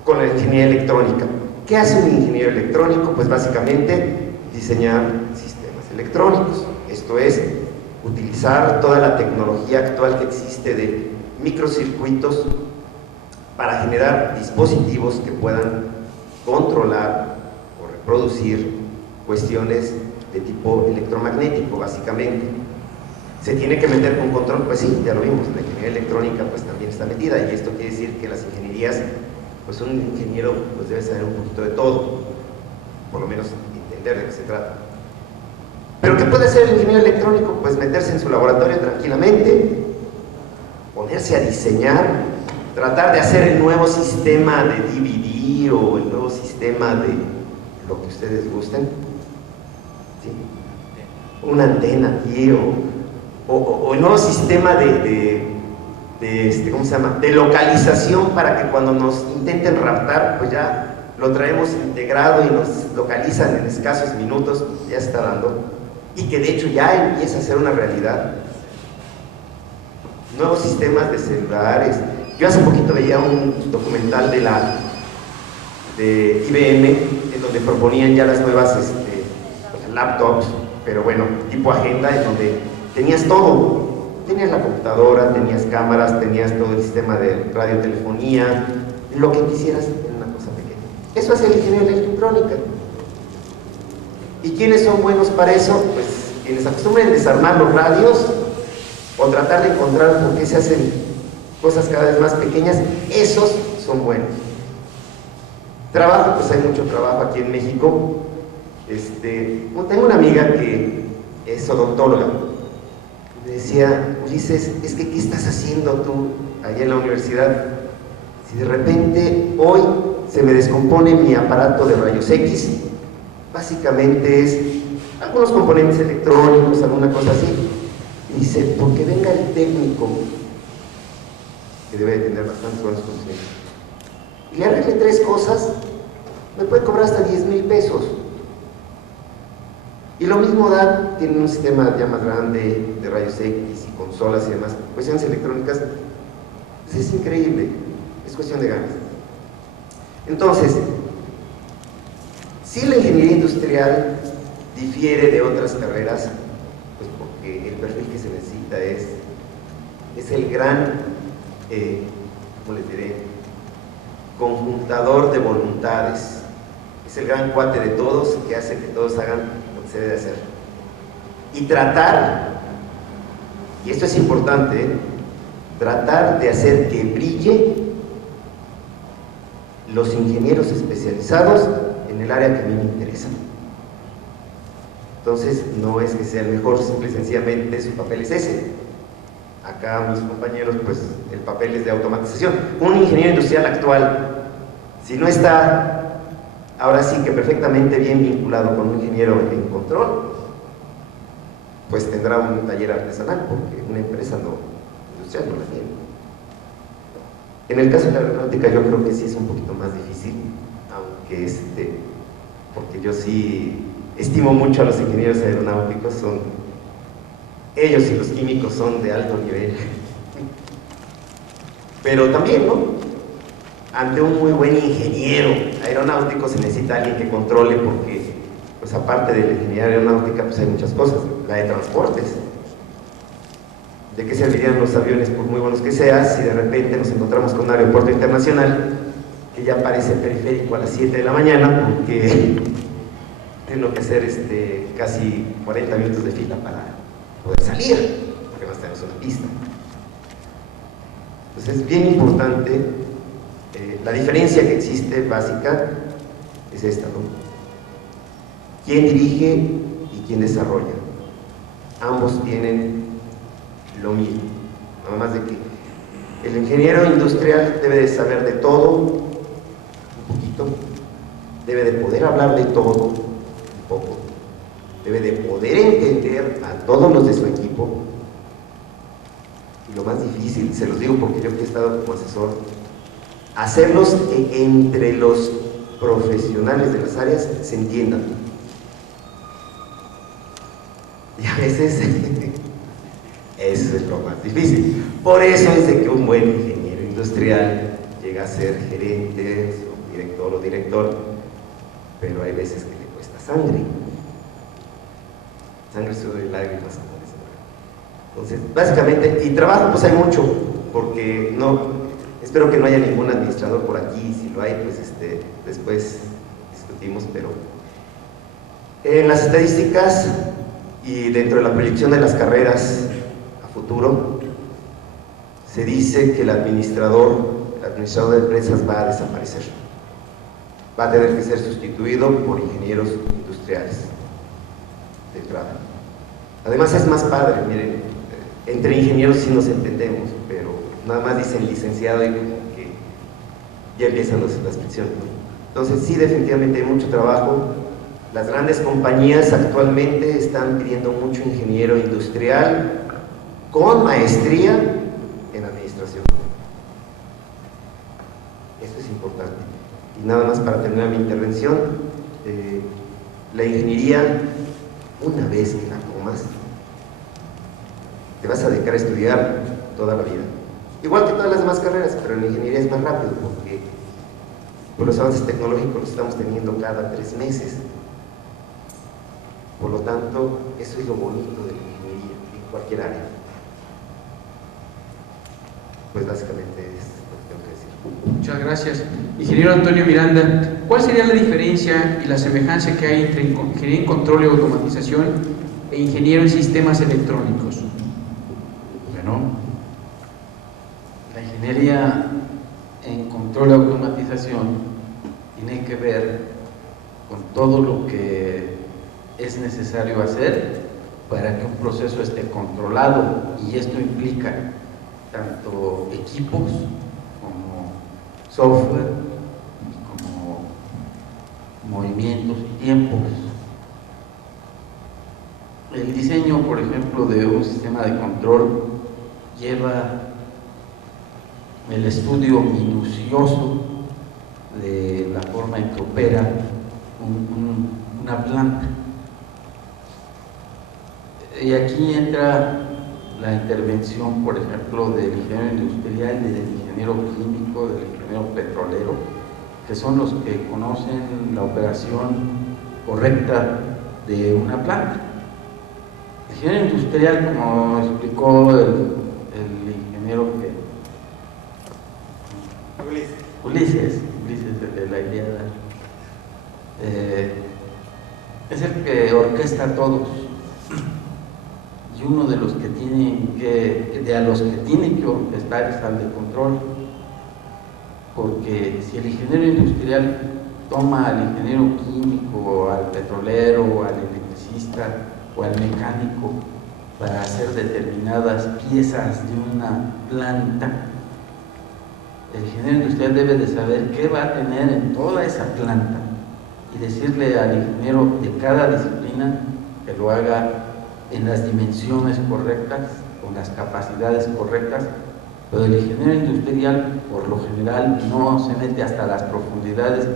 con la ingeniería electrónica. ¿Qué hace un ingeniero electrónico? Pues básicamente diseñar sistemas electrónicos. Esto es, utilizar toda la tecnología actual que existe de microcircuitos para generar dispositivos que puedan controlar o reproducir cuestiones de tipo electromagnético, básicamente. ¿Se tiene que meter con control? Pues sí, ya lo vimos, la ingeniería electrónica pues también está metida, y esto quiere decir que las ingenierías, pues un ingeniero pues debe saber un poquito de todo, por lo menos entender de qué se trata. ¿Pero qué puede hacer el ingeniero electrónico? Pues meterse en su laboratorio tranquilamente, ponerse a diseñar, tratar de hacer el nuevo sistema de DVD o el nuevo sistema de lo que ustedes gusten, ¿sí? Una antena aquí o el nuevo sistema ¿cómo se llama? De localización, para que cuando nos intenten raptar, pues ya lo traemos integrado y nos localizan en escasos minutos, ya está dando, y que de hecho ya empieza a ser una realidad. Nuevos sistemas de celulares. Yo hace poquito veía un documental de IBM, en donde proponían ya las nuevas laptops, pero bueno, tipo agenda, en donde tenías todo. Tenías la computadora, tenías cámaras, tenías todo el sistema de radiotelefonía, lo que quisieras en una cosa pequeña. Eso hace el ingeniero de electrónica. ¿Y quiénes son buenos para eso? Pues quienes acostumbren desarmar los radios o tratar de encontrar por qué se hacen cosas cada vez más pequeñas. Esos son buenos. Trabajo, pues hay mucho trabajo aquí en México. Tengo una amiga que es odontóloga. Me decía, Ulises, es que ¿qué estás haciendo tú allá en la universidad? Si de repente hoy se me descompone mi aparato de rayos X, básicamente es algunos componentes electrónicos, alguna cosa así. Y dice, porque venga el técnico, que debe de tener bastantes buenos conocimientos, y le arregle 3 cosas, me puede cobrar hasta 10,000 pesos. Y lo mismo da, tienen un sistema ya más grande de rayos X y consolas y demás, cuestiones electrónicas. Pues es increíble, es cuestión de ganas. Entonces, si la ingeniería industrial difiere de otras carreras, pues porque el perfil que se necesita es el gran, ¿cómo les diré?, conjuntador de voluntades. Es el gran cuate de todos que hace que todos hagan se debe hacer. Y tratar, y esto es importante, tratar de hacer que brille los ingenieros especializados en el área que a mí me interesa. Entonces, no es que sea el mejor, simple y sencillamente su papel es ese. Acá mis compañeros, pues el papel es de automatización. Un ingeniero industrial actual, si no está ahora sí que perfectamente bien vinculado con un ingeniero en control, pues tendrá un taller artesanal, porque una empresa industrial no la tiene. En el caso de la aeronáutica yo creo que sí es un poquito más difícil, aunque porque yo sí estimo mucho a los ingenieros aeronáuticos, ellos y los químicos son de alto nivel. Pero también, ¿no? Ante un muy buen ingeniero aeronáutico se necesita alguien que controle, porque pues aparte de la ingeniería aeronáutica pues hay muchas cosas, la de transportes. ¿De qué servirían los aviones, por muy buenos que sean, si de repente nos encontramos con un aeropuerto internacional que ya parece periférico a las 7 de la mañana porque tengo que hacer casi 40 minutos de fila para poder salir, porque no tenemos una pista? Entonces es bien importante, la diferencia que existe básica es esta, ¿no? ¿Quién dirige y quién desarrolla? Ambos tienen lo mismo, nada más de que el ingeniero industrial debe de saber de todo, un poquito, debe de poder hablar de todo, un poco, debe de poder entender a todos los de su equipo, y lo más difícil, se los digo porque yo que he estado como asesor, hacerlos entre los profesionales de las áreas se entiendan. Y a veces eso es lo más difícil. Por eso es de que un buen ingeniero industrial llega a ser gerente, director o director, pero hay veces que le cuesta sangre, sudor y lágrimas, como dicen. Entonces, básicamente, y trabajo pues hay mucho, porque espero que no haya ningún administrador por aquí, si lo hay, pues después discutimos, pero en las estadísticas y dentro de la proyección de las carreras a futuro, se dice que el administrador de empresas va a desaparecer, va a tener que ser sustituido por ingenieros industriales de entrada. Además es más padre, miren, entre ingenieros sí nos entendemos, pero nada más dicen licenciado y como que ya empiezan las fricciones, ¿no? Entonces sí, definitivamente hay mucho trabajo. Las grandes compañías actualmente están pidiendo mucho ingeniero industrial con maestría en administración. Esto es importante. Y nada más para terminar mi intervención, la ingeniería, una vez que la tomas, te vas a dedicar a estudiar toda la vida. Igual que todas las demás carreras, pero en la ingeniería es más rápido porque los avances tecnológicos los estamos teniendo cada 3 meses. Por lo tanto, eso es lo bonito de la ingeniería en cualquier área. Pues básicamente es lo que tengo que decir. Muchas gracias. Ingeniero Antonio Miranda, ¿cuál sería la diferencia y la semejanza que hay entre ingeniería en control y automatización e ingeniero en sistemas electrónicos? Bueno, la ingeniería en control y automatización tiene que ver con todo lo que es necesario hacer para que un proceso esté controlado, y esto implica tanto equipos como software, como movimientos y tiempos. El diseño, por ejemplo, de un sistema de control lleva el estudio minucioso de la forma en que opera una planta. Y aquí entra la intervención, por ejemplo, del ingeniero industrial, del ingeniero químico, del ingeniero petrolero, que son los que conocen la operación correcta de una planta. El ingeniero industrial, como explicó el ingeniero Ulises de la Ilíada, es el que orquesta a todos, y uno de los que a los que tienen que orquestar es al de control, porque si el ingeniero industrial toma al ingeniero químico, al petrolero, o al electricista o al mecánico para hacer determinadas piezas de una planta, el ingeniero industrial debe de saber qué va a tener en toda esa planta y decirle al ingeniero de cada disciplina que lo haga en las dimensiones correctas, con las capacidades correctas, pero el ingeniero industrial por lo general no se mete hasta las profundidades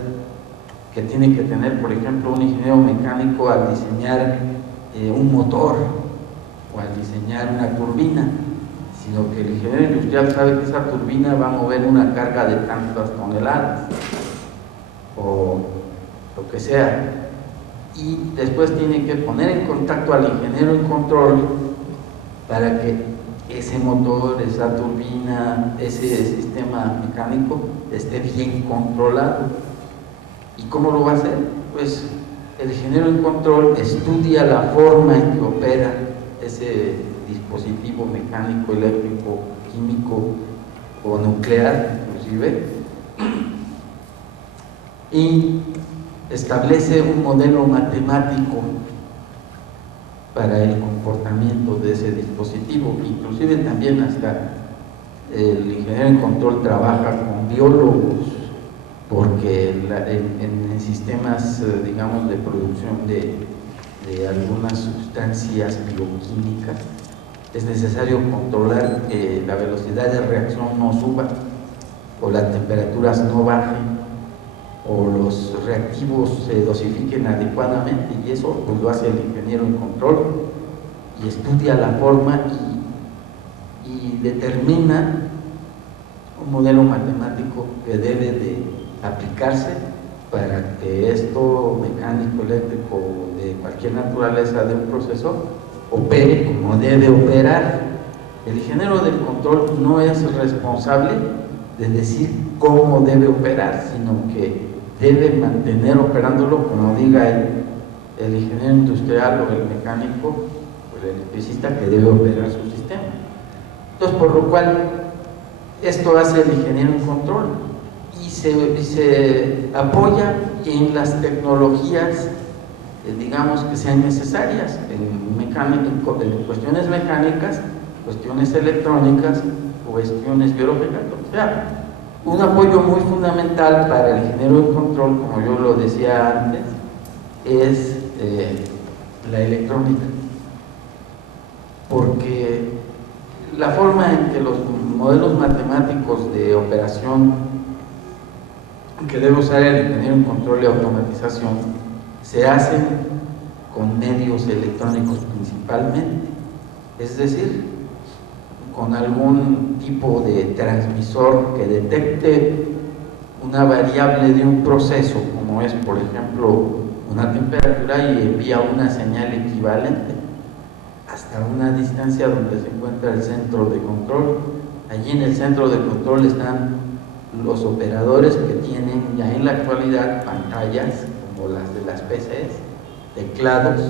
que tiene que tener, por ejemplo, un ingeniero mecánico al diseñar un motor o al diseñar una turbina, sino que el ingeniero industrial sabe que esa turbina va a mover una carga de tantas toneladas o lo que sea, y después tiene que poner en contacto al ingeniero en control para que ese motor, esa turbina, ese sistema mecánico esté bien controlado. ¿Y cómo lo va a hacer? Pues el ingeniero en control estudia la forma en que opera ese dispositivo mecánico, eléctrico, químico o nuclear inclusive, y establece un modelo matemático para el comportamiento de ese dispositivo. Inclusive también hasta el ingeniero en control trabaja con biólogos, porque en sistemas, digamos, de producción de algunas sustancias bioquímicas es necesario controlar que la velocidad de reacción no suba o las temperaturas no bajen o los reactivos se dosifiquen adecuadamente, y eso pues lo hace el ingeniero en control y estudia la forma y determina un modelo matemático que debe de aplicarse para que esto mecánico, eléctrico, de cualquier naturaleza de un proceso opere como debe operar. El ingeniero del control no es responsable de decir cómo debe operar, sino que debe mantener operándolo como diga el ingeniero industrial o el mecánico o el electricista que debe operar su sistema. Entonces, por lo cual, esto hace el ingeniero en control y se apoya en las tecnologías, digamos, que sean necesarias en cuestiones mecánicas, cuestiones electrónicas, cuestiones biológicas, o sea, un apoyo muy fundamental para el ingeniero de control, como yo lo decía antes, es la electrónica, porque la forma en que los modelos matemáticos de operación que debe usar el ingeniero en control y automatización se hacen con medios electrónicos principalmente, es decir, con algún tipo de transmisor que detecte una variable de un proceso, como es, por ejemplo, una temperatura, y envía una señal equivalente hasta una distancia donde se encuentra el centro de control. Allí en el centro de control están los operadores que tienen ya en la actualidad pantallas como las de las PCs, teclados,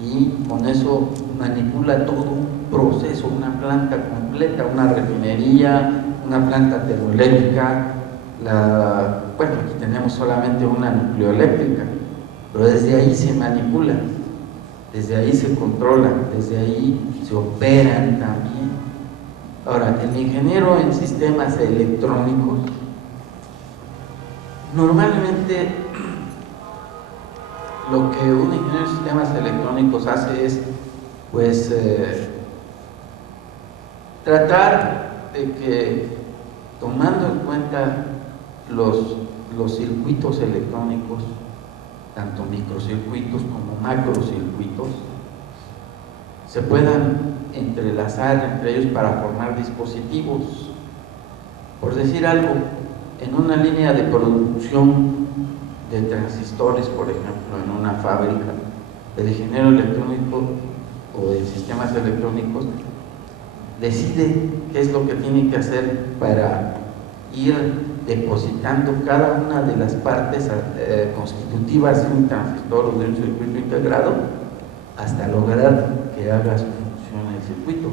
y con eso manipula todo un proceso, una planta completa, una refinería, una planta termoeléctrica. Bueno, aquí tenemos solamente una nucleoeléctrica, pero desde ahí se manipula, desde ahí se controla, desde ahí se operan también. Ahora, el ingeniero en sistemas electrónicos normalmente lo que un ingeniero en sistemas electrónicos hace es, pues, tratar de que, tomando en cuenta los circuitos electrónicos, tanto microcircuitos como macrocircuitos, se puedan entrelazar entre ellos para formar dispositivos. Por decir algo, en una línea de producción de transistores, por ejemplo, en una fábrica, el ingeniero electrónico o de sistemas electrónicos decide qué es lo que tiene que hacer para ir depositando cada una de las partes constitutivas de un transistor o de un circuito integrado hasta lograr que haga su función el circuito.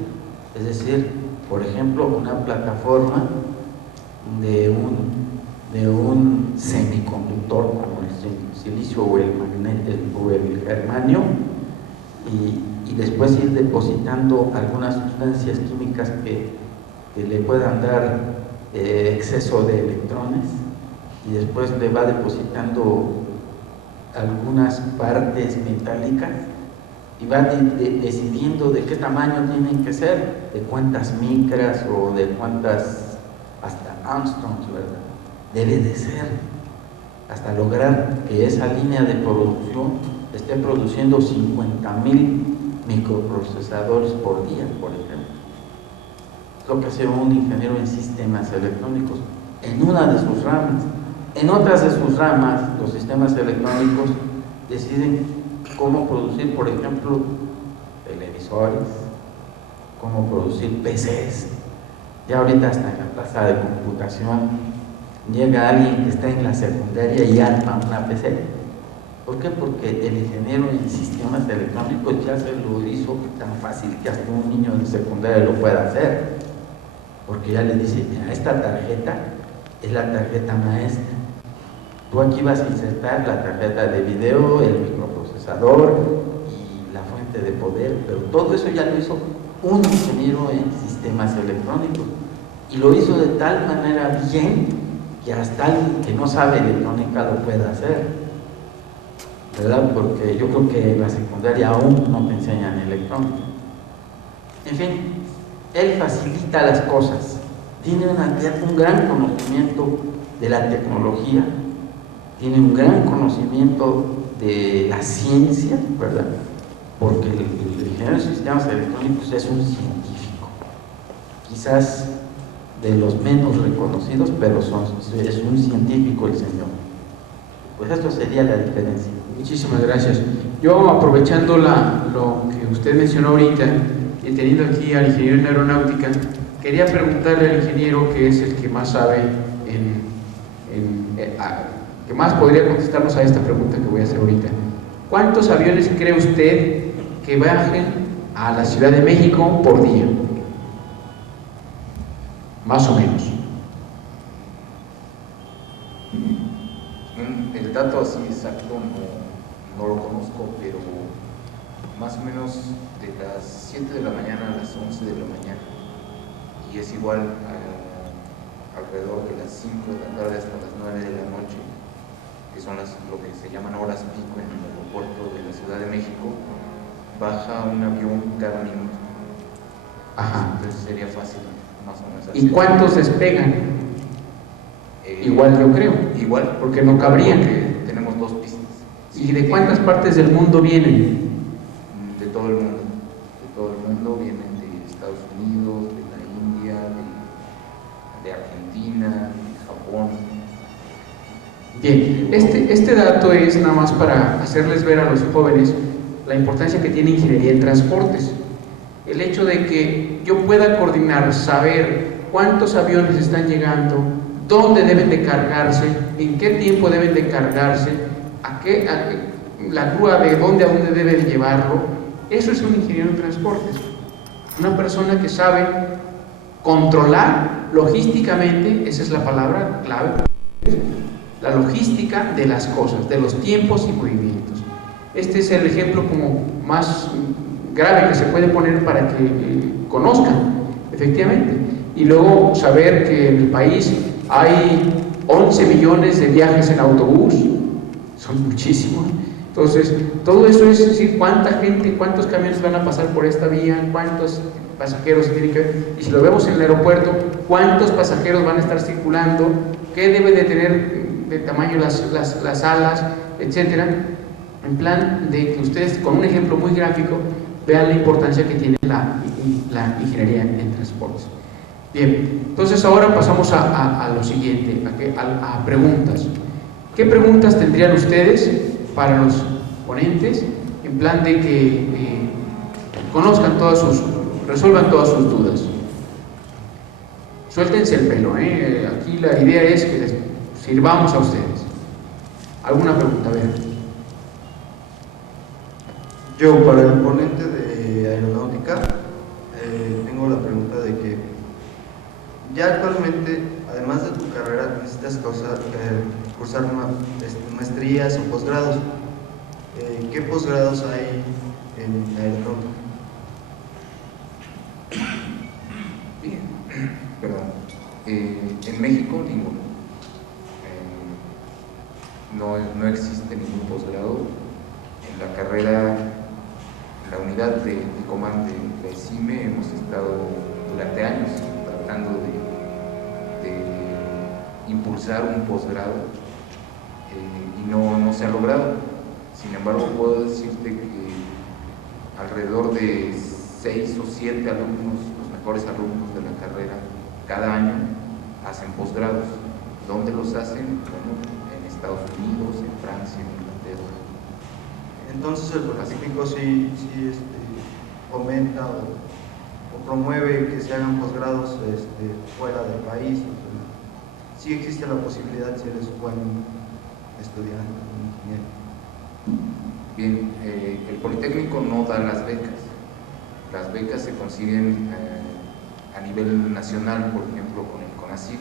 Es decir, por ejemplo, una plataforma de un semiconductor como el silicio o el magnesio o el germanio, y después ir depositando algunas sustancias químicas que le puedan dar exceso de electrones, y después le va depositando algunas partes metálicas y va decidiendo de qué tamaño tienen que ser, de cuántas micras o de cuántas, hasta Armstrongs, ¿verdad? Debe de ser, hasta lograr que esa línea de producción esté produciendo 50,000 microprocesadores por día, por ejemplo. Es lo que hace un ingeniero en sistemas electrónicos en una de sus ramas. En otras de sus ramas, los sistemas electrónicos deciden cómo producir, por ejemplo, televisores, cómo producir PCs. Ya ahorita hasta en la plaza de computación llega alguien que está en la secundaria y arma una PC. ¿Por qué? Porque el ingeniero en sistemas electrónicos ya se lo hizo tan fácil que hasta un niño de secundaria lo pueda hacer. Porque ya le dice, mira, esta tarjeta es la tarjeta maestra. Tú aquí vas a insertar la tarjeta de video, el microprocesador y la fuente de poder, pero todo eso ya lo hizo un ingeniero en sistemas electrónicos. Y lo hizo de tal manera bien que hasta alguien que no sabe electrónica lo puede hacer, ¿verdad? Porque yo creo que en la secundaria aún no te enseñan electrónica. En fin, él facilita las cosas, tiene un gran conocimiento de la tecnología, tiene un gran conocimiento de la ciencia, ¿verdad? Porque el ingeniero de sistemas electrónicos es un científico, quizás de los menos reconocidos, pero es un científico el señor. Pues esto sería la diferencia. Muchísimas gracias. Yo, aprovechando lo que usted mencionó ahorita y teniendo aquí al ingeniero en aeronáutica, quería preguntarle al ingeniero, que es el que más sabe, que más podría contestarnos a esta pregunta que voy a hacer ahorita. ¿Cuántos aviones cree usted que viajen a la Ciudad de México por día? Más o menos. El dato así exacto no lo conozco, pero más o menos de las 7 de la mañana a las 11 de la mañana, y es igual alrededor de las 5 de la tarde hasta las 9 de la noche, que son lo que se llaman horas pico en el aeropuerto de la Ciudad de México, baja un avión cada minuto. Ajá. Entonces sería fácil, más o menos. ¿Y cuántos despegan? Igual yo creo. Igual. Porque no cabrían. Porque tenemos 2 pistas. ¿Y de cuántas partes del mundo vienen? De todo el mundo. De todo el mundo, vienen de Estados Unidos, de la India, de Argentina, de Japón. Bien, este dato es nada más para hacerles ver a los jóvenes la importancia que tiene ingeniería en transportes. El hecho de que yo pueda coordinar, saber cuántos aviones están llegando, dónde deben de cargarse, en qué tiempo deben de cargarse, la grúa de dónde a dónde debe de llevarlo, eso es un ingeniero en transportes. Una persona que sabe controlar logísticamente, esa es la palabra clave, la logística de las cosas, de los tiempos y movimientos. Este es el ejemplo como más grave que se puede poner para que conozcan, efectivamente. Y luego saber que en el país hay 11 millones de viajes en autobús, son muchísimos. Entonces, todo eso es decir, cuánta gente, cuántos camiones van a pasar por esta vía, cuántos pasajeros tienen que ver, y si lo vemos en el aeropuerto, cuántos pasajeros van a estar circulando, qué debe de tener de tamaño las alas, etcétera, en plan de que ustedes, con un ejemplo muy gráfico, vean la importancia que tiene la ingeniería en transportes. Bien, entonces ahora pasamos a lo siguiente, a preguntas. ¿Qué preguntas tendrían ustedes para los ponentes, en plan de que resuelvan todas sus dudas? Suéltense el pelo, aquí la idea es que les sirvamos a ustedes. ¿Alguna pregunta? A ver. Yo, para el ponente de aeronáutica, tengo la pregunta de que ya actualmente, además de tu carrera, necesitas cursar maestrías o posgrados. ¿Qué posgrados hay en aeronáutica? Bien, perdón. En México, ninguno. No existe ningún posgrado. En la carrera, la unidad de comando de CIME hemos estado durante años tratando de impulsar un posgrado y no se ha logrado. Sin embargo, puedo decirte que alrededor de 6 o 7 alumnos, los mejores alumnos de la carrera, cada año hacen posgrados. ¿Dónde los hacen? Bueno, en Estados Unidos, en Francia, en Inglaterra. Entonces el Politécnico sí fomenta o promueve que se hagan posgrados fuera del país. Sí existe la posibilidad si eres buen estudiante, ingeniero. Bien, el Politécnico no da las becas. Las becas se consiguen a nivel nacional, por ejemplo, con el CONACYT,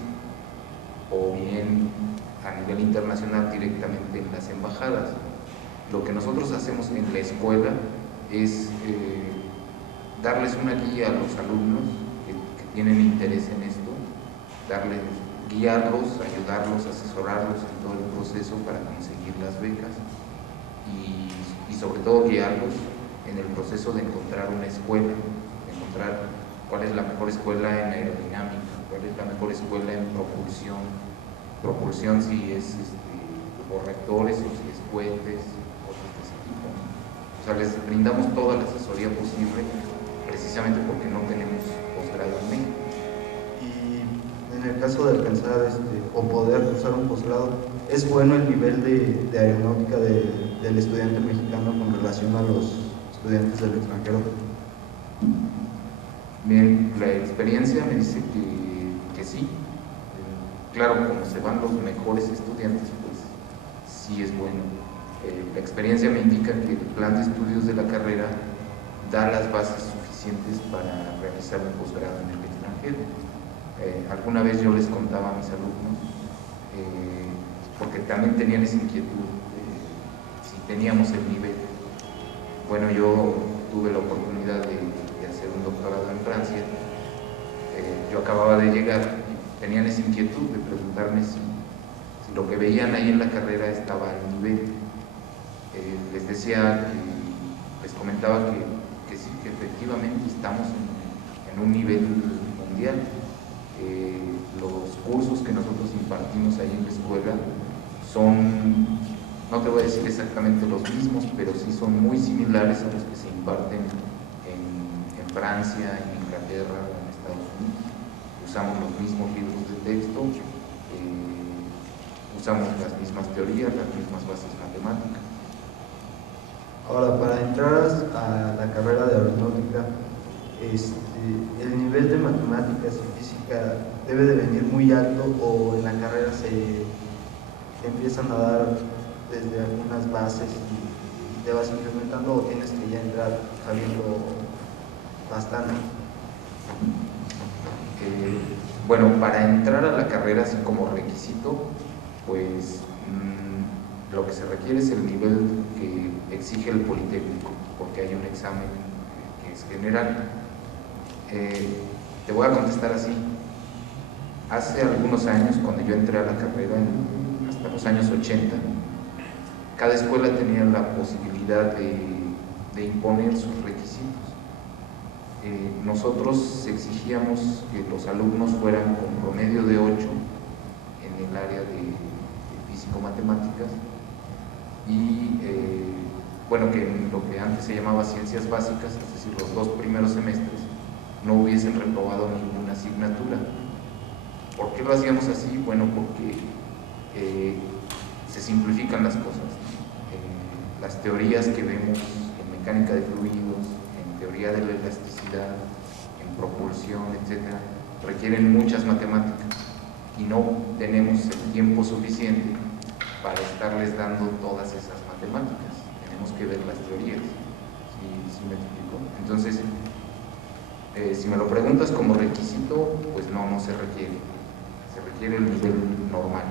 o bien a nivel internacional directamente en las embajadas. Lo que nosotros hacemos en la escuela es darles una guía a los alumnos que tienen interés en esto, guiarlos, ayudarlos, asesorarlos en todo el proceso para conseguir las becas y sobre todo guiarlos en el proceso de encontrar una escuela, de encontrar cuál es la mejor escuela en aerodinámica, cuál es la mejor escuela en propulsión si es por reactores o si es cohetes, cosas de ese tipo. O sea, les brindamos toda la asesoría posible precisamente porque no tenemos posgrado en México. Y en el caso de alcanzar o poder cursar un posgrado, ¿es bueno el nivel de aeronáutica del estudiante mexicano con relación a los estudiantes del extranjero? Bien, la experiencia me dice que sí. Claro, como se van los mejores estudiantes, pues sí es bueno. La experiencia me indica que el plan de estudios de la carrera da las bases suficientes para realizar un posgrado en el extranjero. Alguna vez yo les contaba a mis alumnos, porque también tenían esa inquietud si teníamos el nivel. Bueno, yo tuve la oportunidad de hacer un doctorado en Francia. Yo acababa de llegar y tenían esa inquietud de preguntarme si lo que veían ahí en la carrera estaba al nivel. Les decía, les comentaba que sí, que efectivamente estamos en un nivel mundial. Los cursos que nosotros impartimos ahí en la escuela son, no te voy a decir exactamente los mismos, pero sí son muy similares a los que se imparten en Francia, en Inglaterra o en Estados Unidos. Usamos los mismos libros de texto, usamos las mismas teorías, las mismas bases matemáticas. Ahora, para entrar a la carrera de aeronáutica, el nivel de matemáticas y física debe de venir muy alto, o en la carrera se empiezan a dar desde algunas bases y te vas implementando, o tienes que ya entrar sabiendo bastante. Bueno, para entrar a la carrera así como requisito, pues lo que se requiere es el nivel que exige el Politécnico, porque hay un examen que es general. Te voy a contestar así. Hace algunos años, cuando yo entré a la carrera, hasta los años 80, cada escuela tenía la posibilidad de imponer sus requisitos. Nosotros exigíamos que los alumnos fueran con promedio de 8 en el área de físico-matemáticas y bueno, que en lo que antes se llamaba ciencias básicas, es decir, los 2 primeros semestres, no hubiesen reprobado ninguna asignatura. ¿Por qué lo hacíamos así? Bueno, porque se simplifican las cosas. Las teorías que vemos en mecánica de fluidos, en teoría de la elasticidad, en propulsión, etc., requieren muchas matemáticas y no tenemos el tiempo suficiente para estarles dando todas esas matemáticas. Tenemos que ver las teorías. ¿Sí me explico? Entonces, si me lo preguntas como requisito, pues no se requiere. Se requiere el nivel normal.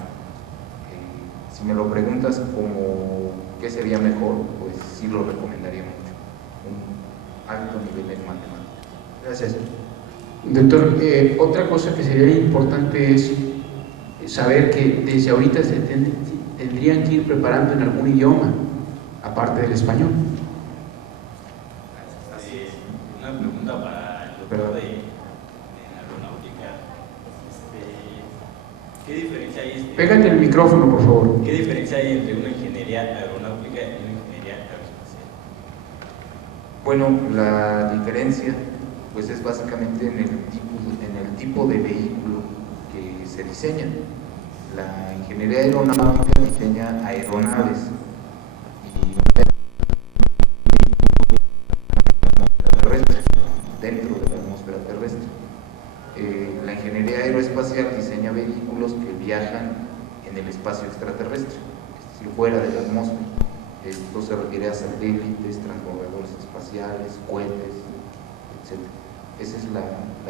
Si me lo preguntas como qué sería mejor, pues sí lo recomendaría mucho. Un alto nivel en matemáticas. Gracias. Doctor, otra cosa que sería importante es saber que desde ahorita se tendrían que ir preparando en algún idioma, aparte del español. Pero de aeronáutica, ¿qué diferencia hay? Pégate el micrófono, por favor. ¿Qué diferencia hay entre una ingeniería aeronáutica y una ingeniería aeroespacial? Bueno, la diferencia pues es básicamente en el tipo de vehículo que se diseña. La ingeniería aeronáutica diseña aeronaves y terrestres dentro de la atmósfera terrestre. La ingeniería aeroespacial diseña vehículos que viajan en el espacio extraterrestre, es decir, fuera de la atmósfera. Esto se refiere a satélites, transbordadores espaciales, cohetes, etc. Esa es la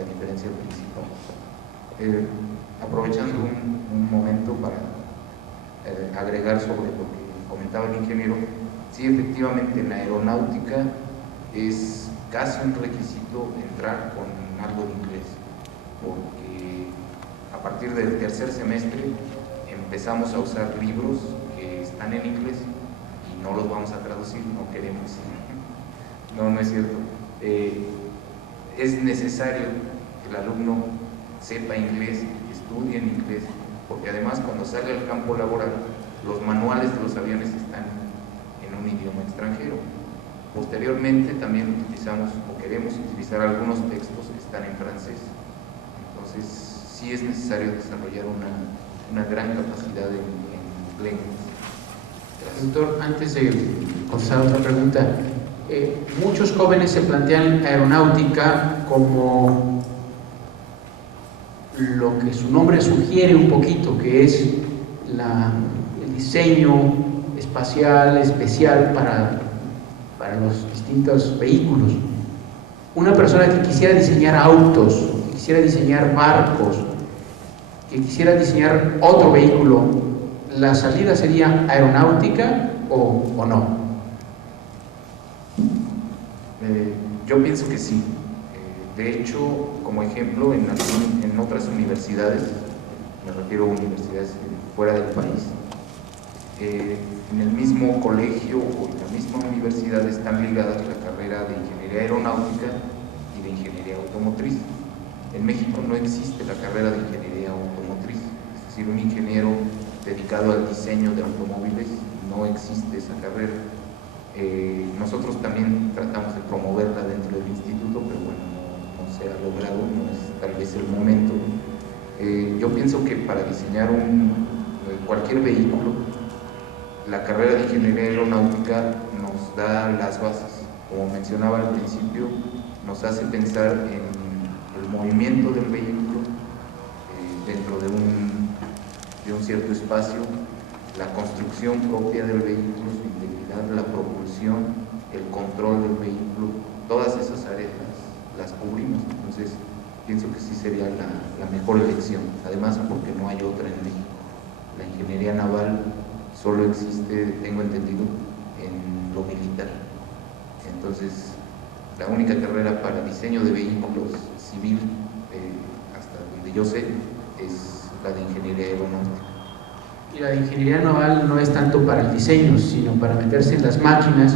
diferencia principal. Aprovechando un momento para agregar sobre lo que comentaba el ingeniero, sí, efectivamente en la aeronáutica es casi un requisito entrar con algo de inglés, porque a partir del tercer semestre empezamos a usar libros que están en inglés y no los vamos a traducir, no queremos. No es cierto. Es necesario que el alumno sepa inglés, estudie en inglés, porque además cuando sale al campo laboral, los manuales de los aviones están en un idioma extranjero. Posteriormente también utilizamos o queremos utilizar algunos textos que están en francés. Entonces sí es necesario desarrollar una gran capacidad en lenguas. Doctor, antes de contestar otra pregunta, muchos jóvenes se plantean aeronáutica como lo que su nombre sugiere un poquito, que es el diseño espacial especial para los distintos vehículos. Una persona que quisiera diseñar autos, que quisiera diseñar barcos, que quisiera diseñar otro vehículo, ¿la salida sería aeronáutica o no? Yo pienso que sí. De hecho, como ejemplo, en otras universidades, me refiero a universidades fuera del país, en el mismo colegio o en la misma universidad están ligadas la carrera de ingeniería aeronáutica y de ingeniería automotriz. En México no existe la carrera de ingeniería automotriz, es decir, un ingeniero dedicado al diseño de automóviles, no existe esa carrera. Nosotros también tratamos de promoverla dentro del instituto, pero bueno, no se ha logrado, no es tal vez el momento. Yo pienso que para diseñar cualquier vehículo, la carrera de ingeniería aeronáutica nos da las bases. Como mencionaba al principio, nos hace pensar en el movimiento del vehículo dentro de un cierto espacio, la construcción propia del vehículo, su integridad, la propulsión, el control del vehículo, todas esas áreas las cubrimos. Entonces pienso que sí sería la mejor elección, además porque no hay otra en México. La ingeniería naval solo existe, tengo entendido, en lo militar. Entonces la única carrera para diseño de vehículos civil, hasta donde yo sé, es la de ingeniería aeronáutica. Y la de ingeniería naval no es tanto para el diseño, sino para meterse en las máquinas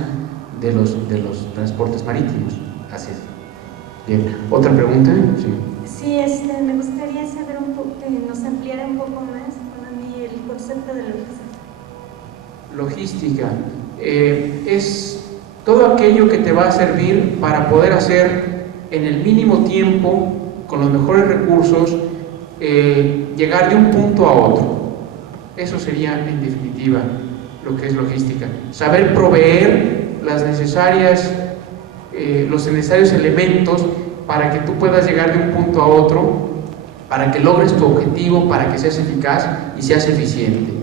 de los transportes marítimos. Así es. Bien, ¿otra pregunta? Sí. Sí, me gustaría saber un poco, que nos ampliara un poco más para mí el concepto de Logística es todo aquello que te va a servir para poder hacer en el mínimo tiempo, con los mejores recursos, llegar de un punto a otro. Eso sería en definitiva lo que es logística. Saber proveer los necesarios elementos para que tú puedas llegar de un punto a otro, para que logres tu objetivo, para que seas eficaz y seas eficiente.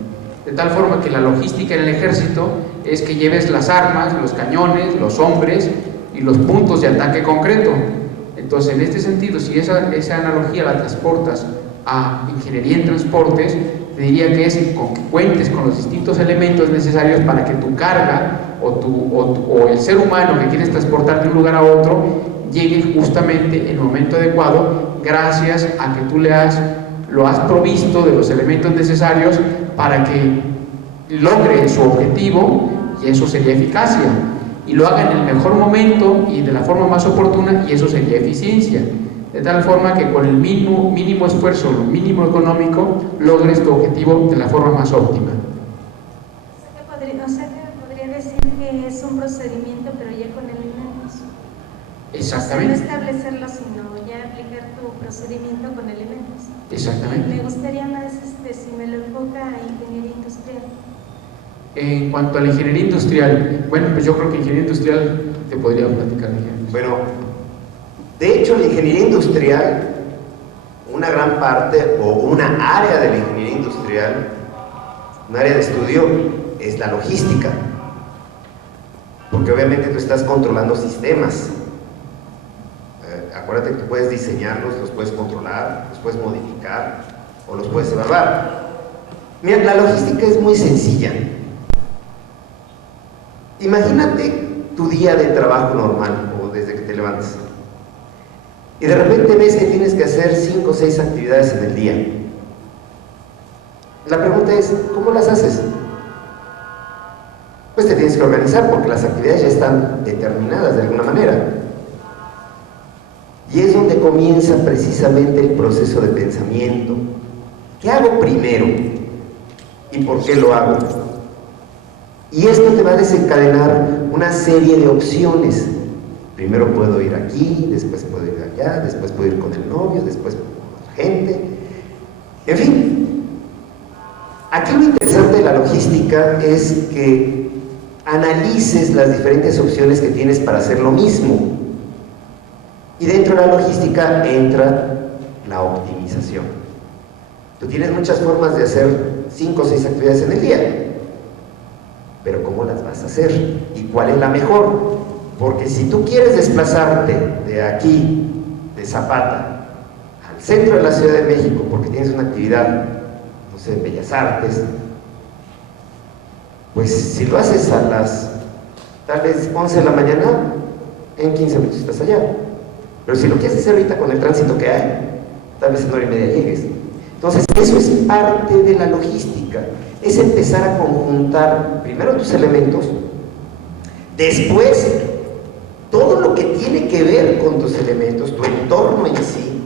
De tal forma que la logística en el ejército es que lleves las armas, los cañones, los hombres y los puntos de ataque concreto. Entonces, en este sentido, si esa analogía la transportas a ingeniería en transportes, te diría que es que cuentes con los distintos elementos necesarios para que tu carga o el ser humano que quieres transportar de un lugar a otro llegue justamente en el momento adecuado, gracias a que tú lo has provisto de los elementos necesarios para que logre su objetivo, y eso sería eficacia. y lo haga en el mejor momento y de la forma más oportuna, y eso sería eficiencia. De tal forma que con el mínimo esfuerzo, lo mínimo económico, logres tu objetivo de la forma más óptima. O sea que podría decir que es un procedimiento, pero ya con elementos. Exactamente. O sea, no establecerlo, sino ya aplicar tu procedimiento con elementos. Exactamente. Me gustaría más si me lo enfoca a ingeniería industrial. En cuanto a la ingeniería industrial, bueno, pues yo creo que ingeniería industrial te podría platicar. Bueno, de hecho la ingeniería industrial, una gran parte o una área de la ingeniería industrial, un área de estudio, es la logística, porque obviamente tú estás controlando sistemas. Acuérdate que tú puedes diseñarlos, los puedes controlar, los puedes modificar o los puedes evaluar. Mira, la logística es muy sencilla. Imagínate tu día de trabajo normal o desde que te levantas y de repente ves que tienes que hacer 5 o 6 actividades en el día. La pregunta es, ¿cómo las haces? Pues te tienes que organizar porque las actividades ya están determinadas de alguna manera. Y es donde comienza precisamente el proceso de pensamiento. ¿Qué hago primero? ¿Y por qué lo hago? Y esto te va a desencadenar una serie de opciones. Primero puedo ir aquí, después puedo ir allá, después puedo ir con el novio, después con la gente. En fin, aquí lo interesante de la logística es que analices las diferentes opciones que tienes para hacer lo mismo. Y dentro de la logística entra la optimización. Tú tienes muchas formas de hacer 5 o 6 actividades en el día, pero ¿cómo las vas a hacer? ¿Y cuál es la mejor? Porque si tú quieres desplazarte de aquí, de Zapata, al centro de la Ciudad de México, porque tienes una actividad, no sé, en Bellas Artes, pues si lo haces a las, tal vez 11 de la mañana, en 15 minutos estás allá. Pero si lo quieres hacer ahorita con el tránsito que hay, tal vez en hora y media llegues. Entonces, eso es parte de la logística. Es empezar a conjuntar primero tus elementos, después todo lo que tiene que ver con tus elementos, tu entorno en sí,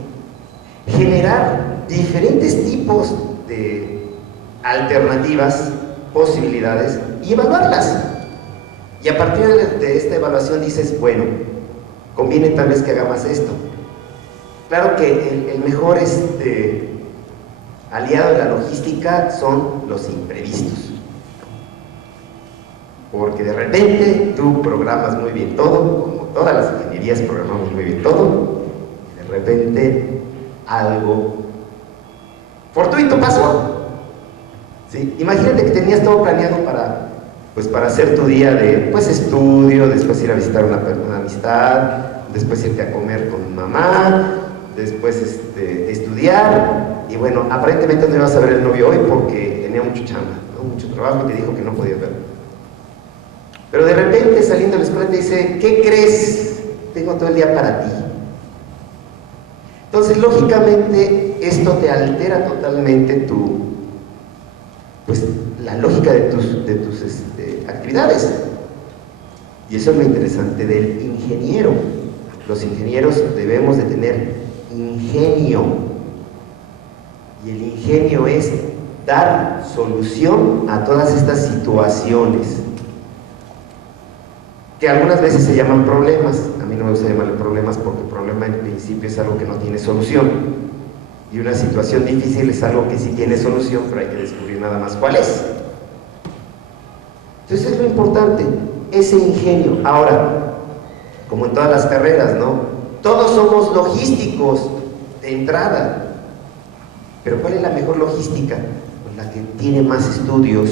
generar diferentes tipos de alternativas, posibilidades y evaluarlas. Y a partir de esta evaluación dices, bueno, conviene tal vez que haga más esto. Claro que el mejor aliado de la logística son los imprevistos, porque de repente tú programas muy bien todo, como todas las ingenierías programamos muy bien todo, y de repente algo fortuito pasó. ¿Sí? Imagínate que tenías todo planeado para hacer tu día de estudio, después ir a visitar una amistad, después irte a comer con mamá, después estudiar, y bueno, aparentemente no ibas a ver el novio hoy porque tenía mucho chamba, ¿no? Mucho trabajo, y te dijo que no podías verlo. Pero de repente saliendo de la escuela te dice, ¿qué crees? Tengo todo el día para ti. Entonces, lógicamente, esto te altera totalmente la lógica de tus actividades. Y eso es lo interesante del ingeniero. Los ingenieros debemos de tener ingenio, y el ingenio es dar solución a todas estas situaciones que algunas veces se llaman problemas. A mí no me gusta llamarle problemas porque el problema en principio es algo que no tiene solución, y una situación difícil es algo que sí tiene solución, pero hay que descubrir nada más cuál es. Entonces es lo importante, ese ingenio. Ahora, como en todas las carreras, ¿no? Todos somos logísticos de entrada, pero ¿cuál es la mejor logística? Pues la que tiene más estudios.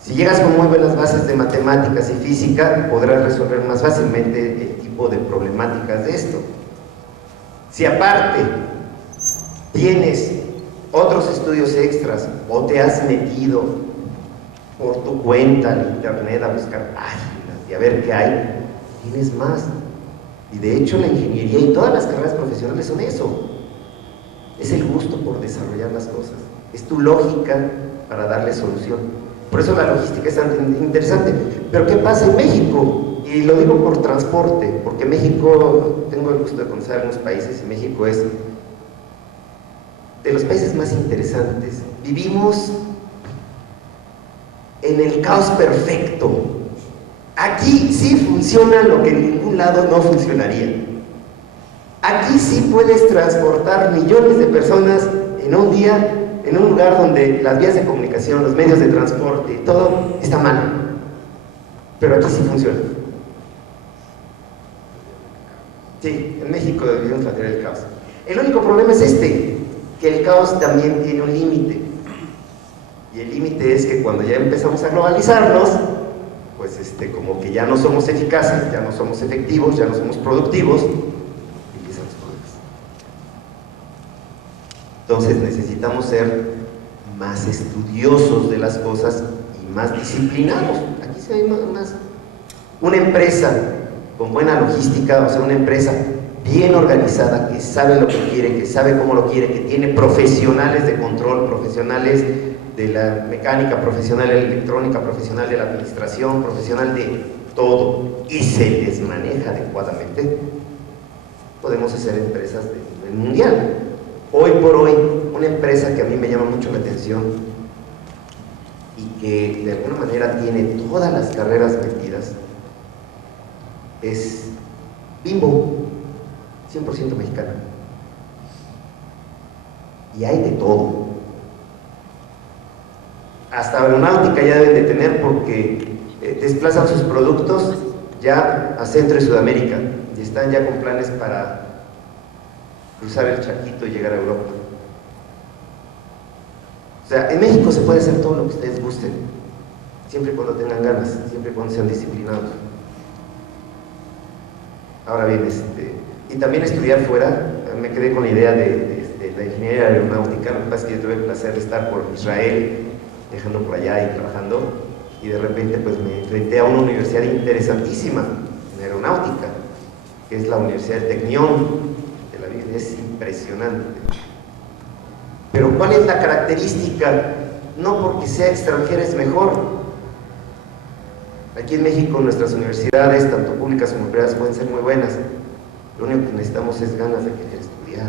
Si llegas con muy buenas bases de matemáticas y física, podrás resolver más fácilmente el tipo de problemáticas de esto. Si aparte tienes otros estudios extras o te has metido por tu cuenta al internet a buscar páginas y a ver qué hay, tienes más. Y de hecho la ingeniería y todas las carreras profesionales son eso. Es el gusto por desarrollar las cosas, es tu lógica para darle solución. Por eso la logística es tan interesante. Pero ¿qué pasa en México? Y lo digo por transporte, porque México, tengo el gusto de conocer algunos países, y México es de los países más interesantes. Vivimos en el caos perfecto. Aquí sí funciona lo que en ningún lado no funcionaría. Aquí sí puedes transportar millones de personas en un día, en un lugar donde las vías de comunicación, los medios de transporte, todo está mal. Pero aquí sí funciona. Sí, en México debemos mantener el caos. El único problema es que el caos también tiene un límite. Y el límite es que cuando ya empezamos a globalizarnos, pues como que ya no somos eficaces, ya no somos efectivos, ya no somos productivos, empiezan los problemas. Entonces necesitamos ser más estudiosos de las cosas y más disciplinados. Aquí se ve más. Una empresa con buena logística, o sea, una empresa bien organizada, que sabe lo que quiere, que sabe cómo lo quiere, que tiene profesionales de control, profesionales de la mecánica, profesional de la electrónica, profesional de la administración, profesional de todo, y se les maneja adecuadamente, podemos hacer empresas de nivel mundial. Hoy por hoy, una empresa que a mí me llama mucho la atención y que de alguna manera tiene todas las carreras metidas es Bimbo, 100% mexicana. Y hay de todo. Hasta aeronáutica ya deben de tener, porque desplazan sus productos ya a Centro y Sudamérica y están ya con planes para cruzar el charquito y llegar a Europa. O sea, en México se puede hacer todo lo que ustedes gusten, siempre y cuando tengan ganas, siempre y cuando sean disciplinados. Ahora bien, y también estudiar fuera. Me quedé con la idea de la ingeniería aeronáutica. Lo que pasa es que yo tuve el placer de estar por Israel, viajando por allá y trabajando, y de repente pues me enfrenté a una universidad interesantísima en aeronáutica, que es la Universidad de Technion de Tel Aviv. Es impresionante. Pero ¿cuál es la característica? No porque sea extranjera es mejor. Aquí en México nuestras universidades, tanto públicas como privadas, pueden ser muy buenas. Lo único que necesitamos es ganas de querer estudiar,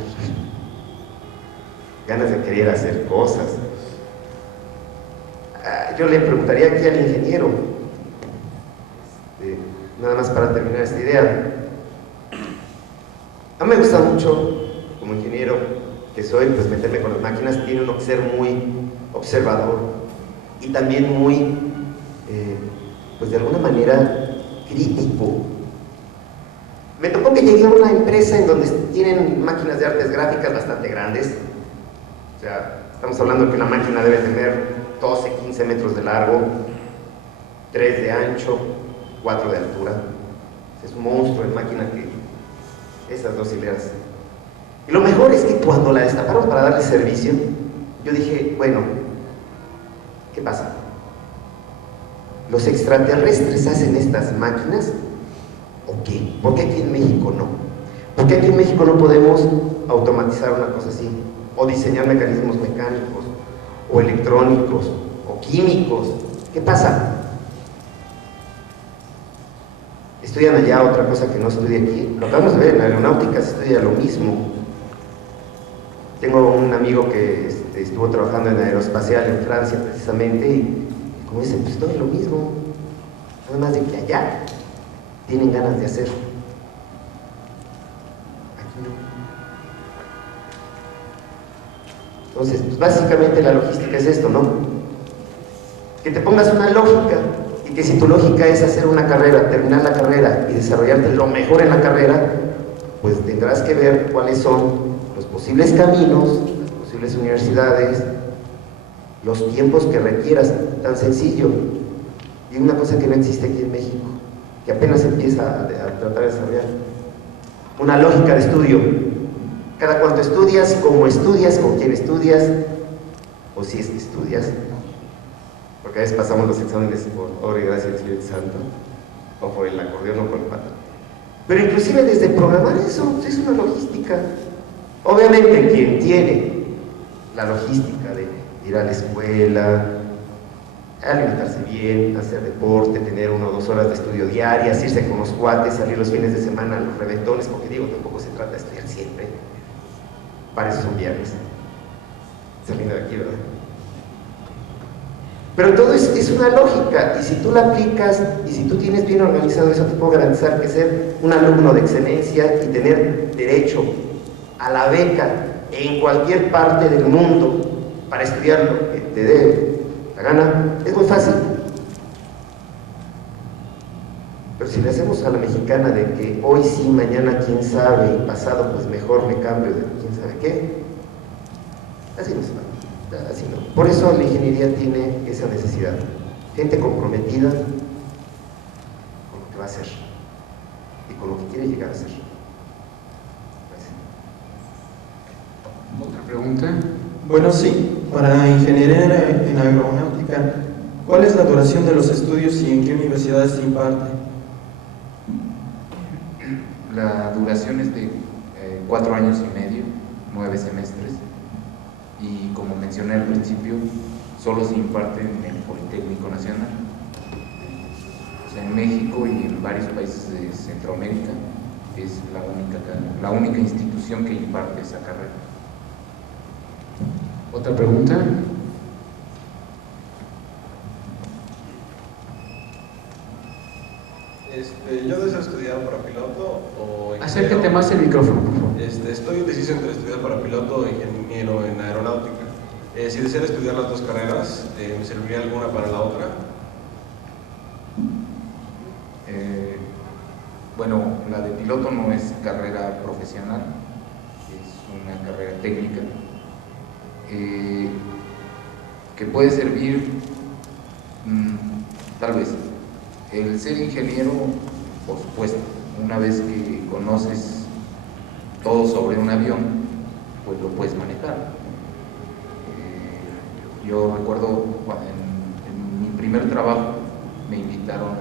ganas de querer hacer cosas. Yo le preguntaría aquí al ingeniero, nada más para terminar esta idea. A mí me gusta mucho, como ingeniero que soy, pues meterme con las máquinas. Tiene uno que ser muy observador y también muy, pues de alguna manera, crítico. Me tocó que llegué a una empresa en donde tienen máquinas de artes gráficas bastante grandes. O sea, estamos hablando de que una máquina debe tener 12, 15 metros de largo, 3 de ancho, 4 de altura. Es un monstruo de máquina, que esas 2 hileras. Y lo mejor es que cuando la destaparon para darle servicio, yo dije, bueno, ¿qué pasa? ¿Los extraterrestres hacen estas máquinas o qué? ¿Por qué aquí en México no? ¿Por qué aquí en México no podemos automatizar una cosa así? O diseñar mecanismos mecánicos, o electrónicos, o químicos. ¿Qué pasa? Estudian allá otra cosa que no estudia aquí. Lo acabamos de ver, en aeronáutica se estudia lo mismo. Tengo un amigo que estuvo trabajando en aeroespacial en Francia precisamente, y como dice, pues todo es lo mismo, nada más de que allá tienen ganas de hacer. Aquí no. Entonces, pues básicamente la logística es esto, ¿no? Que te pongas una lógica, y que si tu lógica es hacer una carrera, terminar la carrera y desarrollarte lo mejor en la carrera, pues tendrás que ver cuáles son los posibles caminos, las posibles universidades, los tiempos que requieras, tan sencillo. Y una cosa que no existe aquí en México, que apenas empieza a tratar de desarrollar, una lógica de estudio. Cada cuánto estudias, cómo estudias, con quién estudias, o si es que estudias, porque a veces pasamos los exámenes por obra y gracia del Espíritu Santo, o por el acordeón o por el pato. Pero inclusive desde programar eso es una logística. Obviamente quien tiene la logística de ir a la escuela, alimentarse bien, hacer deporte, tener 1 o 2 horas de estudio diarias, irse con los cuates, salir los fines de semana a los reventones, porque digo, tampoco se trata de estudiar siempre, para eso son viernes, saliendo de aquí, ¿verdad? Pero todo es una lógica, y si tú la aplicas, y si tú tienes bien organizado eso, te puedo garantizar que ser un alumno de excelencia y tener derecho a la beca en cualquier parte del mundo para estudiar lo que te dé la gana, es muy fácil. Pero si le hacemos a la mexicana de que hoy sí, mañana quién sabe, y pasado pues mejor me cambio de quién sabe qué, así no se va, así no. Por eso la ingeniería tiene esa necesidad, gente comprometida con lo que va a hacer y con lo que quiere llegar a ser. ¿Otra pregunta? Bueno, sí, para ingeniería en aeronáutica, ¿cuál es la duración de los estudios y en qué universidades se imparte? La duración es de 4 años y medio, 9 semestres, y como mencioné al principio, solo se imparte en el Politécnico Nacional. O sea, en México y en varios países de Centroamérica es la única institución que imparte esa carrera. ¿Otra pregunta? Yo deseo estudiar para piloto o ingeniero. Acércate más el micrófono, por favor. Estoy indeciso entre estudiar para piloto o ingeniero en aeronáutica. Si deseo estudiar las 2 carreras, ¿me serviría alguna para la otra? Bueno, la de piloto no es carrera profesional, es una carrera técnica que puede servir, tal vez. El ser ingeniero, por supuesto, una vez que conoces todo sobre un avión, pues lo puedes manejar. Yo recuerdo en mi primer trabajo me invitaron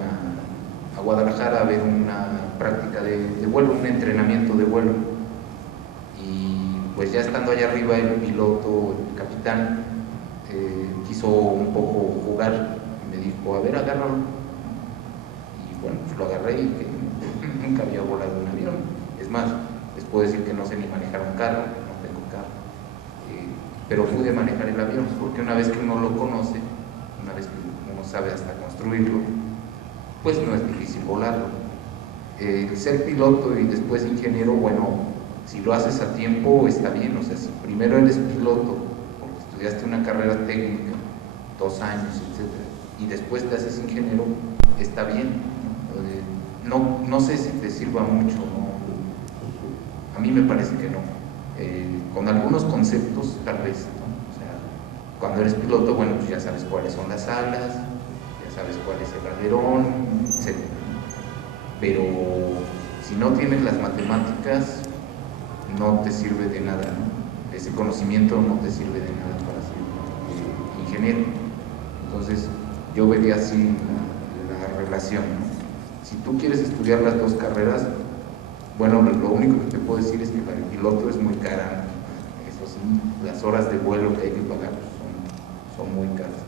a Guadalajara a ver una práctica de vuelo, un entrenamiento de vuelo, y pues ya estando allá arriba el piloto, el capitán, quiso un poco jugar y me dijo, a ver, agárralo, y bueno, pues lo agarré y que nunca había volado un avión. Es más, les puedo decir que no sé ni manejar un carro, no tengo carro, pero pude manejar el avión, porque una vez que uno lo conoce, una vez que uno sabe hasta construirlo, pues no es difícil volarlo. Ser piloto y después ingeniero, bueno, si lo haces a tiempo está bien. O sea, si primero eres piloto porque estudiaste una carrera técnica, 2 años, etc., y después te haces ingeniero, está bien. No sé si te sirva mucho, ¿no? A mí me parece que no. Con algunos conceptos tal vez, ¿no? O sea, cuando eres piloto, bueno, pues ya sabes cuáles son las alas, sabes cuál es el alerón, etc. Pero si no tienes las matemáticas, no te sirve de nada, ¿no? Ese conocimiento no te sirve de nada para ser ingeniero. Entonces, yo vería así la relación, ¿no? Si tú quieres estudiar las 2 carreras, bueno, lo único que te puedo decir es que para el piloto es muy cara, ¿no? Eso sí, las horas de vuelo que hay que pagar son muy caras.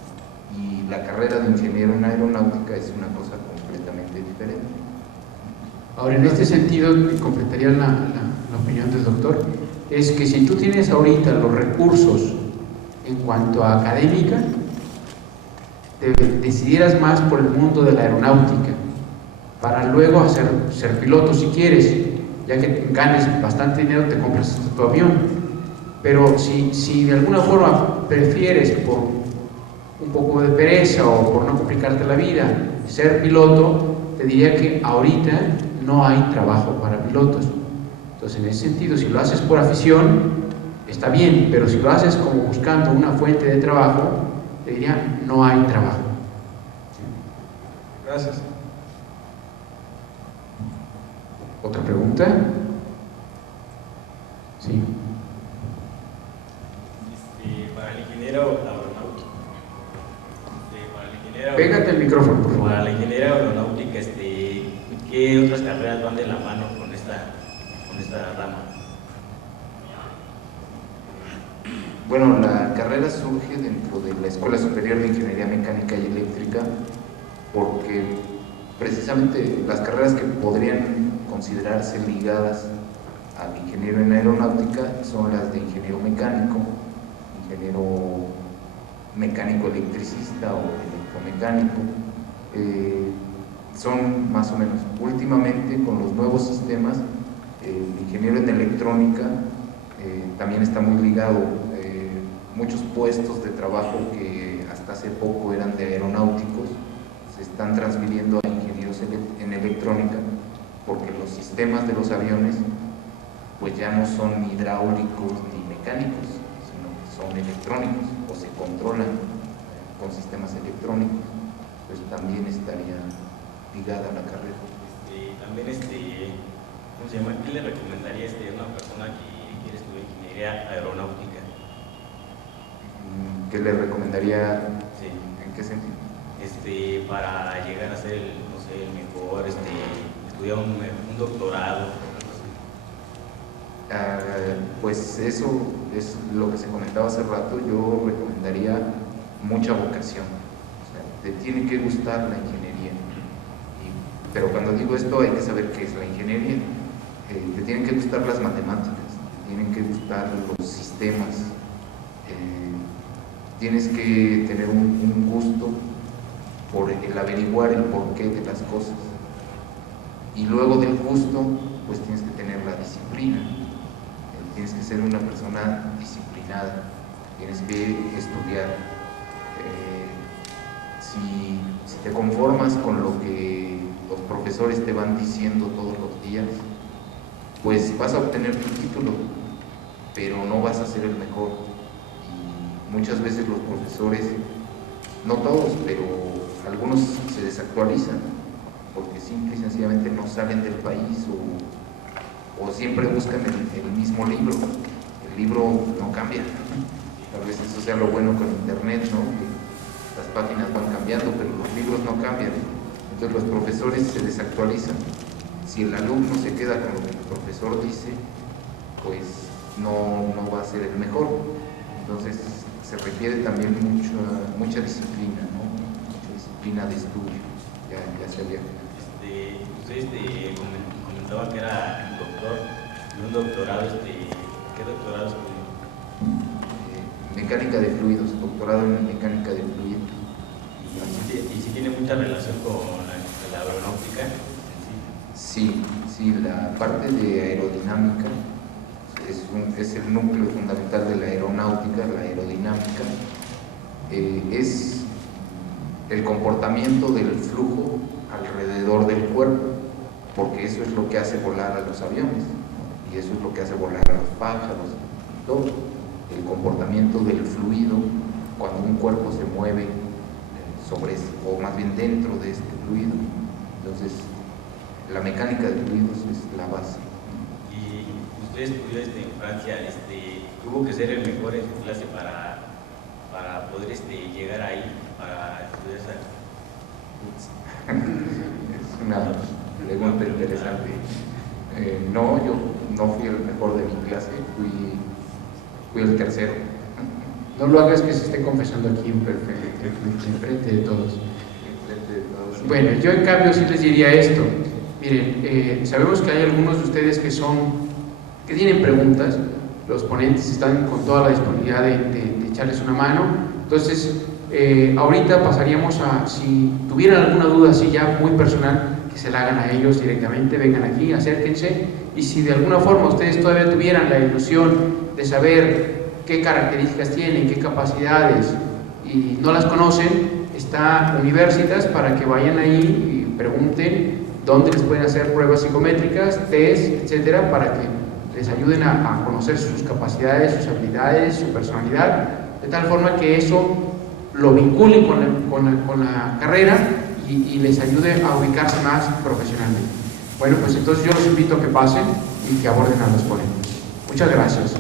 Y la carrera de ingeniero en aeronáutica es una cosa completamente diferente. Ahora, en este sentido, completaría la opinión del doctor, es que si tú tienes ahorita los recursos en cuanto a académica, te decidieras más por el mundo de la aeronáutica, para luego ser piloto si quieres, ya que ganes bastante dinero, te compras tu avión. Pero si de alguna forma prefieres por un poco de pereza o por no complicarte la vida ser piloto, te diría que ahorita no hay trabajo para pilotos. Entonces, en ese sentido, si lo haces por afición, está bien, pero si lo haces como buscando una fuente de trabajo, te diría, no hay trabajo. Gracias. ¿Otra pregunta? Sí. Para el ingeniero aeronáutico. Pégate el micrófono, por favor. Para la ingeniería aeronáutica, ¿qué otras carreras van de la mano con esta rama? Bueno, la carrera surge dentro de la Escuela Superior de Ingeniería Mecánica y Eléctrica porque precisamente las carreras que podrían considerarse ligadas al ingeniero en aeronáutica son las de ingeniero mecánico electricista o electromecánico. Son más o menos. Últimamente, con los nuevos sistemas, el ingeniero en electrónica también está muy ligado. Muchos puestos de trabajo que hasta hace poco eran de aeronáuticos se están transfiriendo a ingenieros en electrónica, porque los sistemas de los aviones pues ya no son hidráulicos ni mecánicos, sino que son electrónicos o se controlan con sistemas electrónicos. Pues también estaría ligada a la carrera. También, ¿cómo se llama? ¿Qué le recomendaría a una persona que quiere estudiar ingeniería aeronáutica? ¿Qué le recomendaría? Sí. ¿En qué sentido? Para llegar a ser, no sé, el mejor, estudiar un doctorado. Pues eso es lo que se comentaba hace rato. Yo recomendaría mucha vocación. O sea, te tiene que gustar la ingeniería. Pero cuando digo esto hay que saber qué es la ingeniería. Te tienen que gustar las matemáticas, te tienen que gustar los sistemas. Tienes que tener un gusto por el averiguar el porqué de las cosas. Y luego del gusto, pues tienes que tener la disciplina. Tienes que ser una persona disciplinada, tienes que estudiar. Si te conformas con lo que los profesores te van diciendo todos los días, pues vas a obtener tu título, pero no vas a ser el mejor. Y muchas veces los profesores, no todos, pero algunos se desactualizan, porque simple y sencillamente no salen del país o siempre buscan el mismo libro. El libro no cambia. Tal vez eso sea lo bueno con internet, ¿no? Que las páginas van cambiando, pero los libros no cambian. Entonces los profesores se desactualizan. Si el alumno se queda con lo que el profesor dice, pues no va a ser el mejor. Entonces se requiere también mucha disciplina, ¿no? Mucha disciplina de estudio. Ya sería. Usted comentaba que era un doctor y un doctorado, ¿qué doctorado estudió? Mecánica de fluidos, doctorado en mecánica de fluidos. ¿Y si tiene mucha relación con la aeronáutica? Sí, la parte de aerodinámica es el núcleo fundamental de la aeronáutica. La aerodinámica es el comportamiento del flujo alrededor del cuerpo, porque eso es lo que hace volar a los aviones, ¿no? Y eso es lo que hace volar a los pájaros y todo. El comportamiento del fluido cuando un cuerpo se mueve o más bien dentro de este fluido. Entonces, la mecánica de fluidos es la base. Y usted estudió en Francia, tuvo que ser el mejor en su clase para poder llegar ahí, para estudiar esa. Es una pregunta interesante. No, yo no fui el mejor de mi clase, fui el tercero. No lo hagas que se esté confesando aquí en frente de todos. Bueno, yo en cambio sí les diría esto. Miren, sabemos que hay algunos de ustedes que tienen preguntas. Los ponentes están con toda la disponibilidad de echarles una mano. Entonces, ahorita pasaríamos a, si tuvieran alguna duda así ya muy personal, que se la hagan a ellos directamente, vengan aquí, acérquense. Y si de alguna forma ustedes todavía tuvieran la ilusión de saber qué características tienen, qué capacidades, y no las conocen, está Universitas para que vayan ahí y pregunten dónde les pueden hacer pruebas psicométricas, test, etcétera, para que les ayuden a conocer sus capacidades, sus habilidades, su personalidad, de tal forma que eso lo vinculen con la carrera y les ayude a ubicarse más profesionalmente. Bueno, pues entonces yo los invito a que pasen y que aborden a los ponentes. Muchas gracias.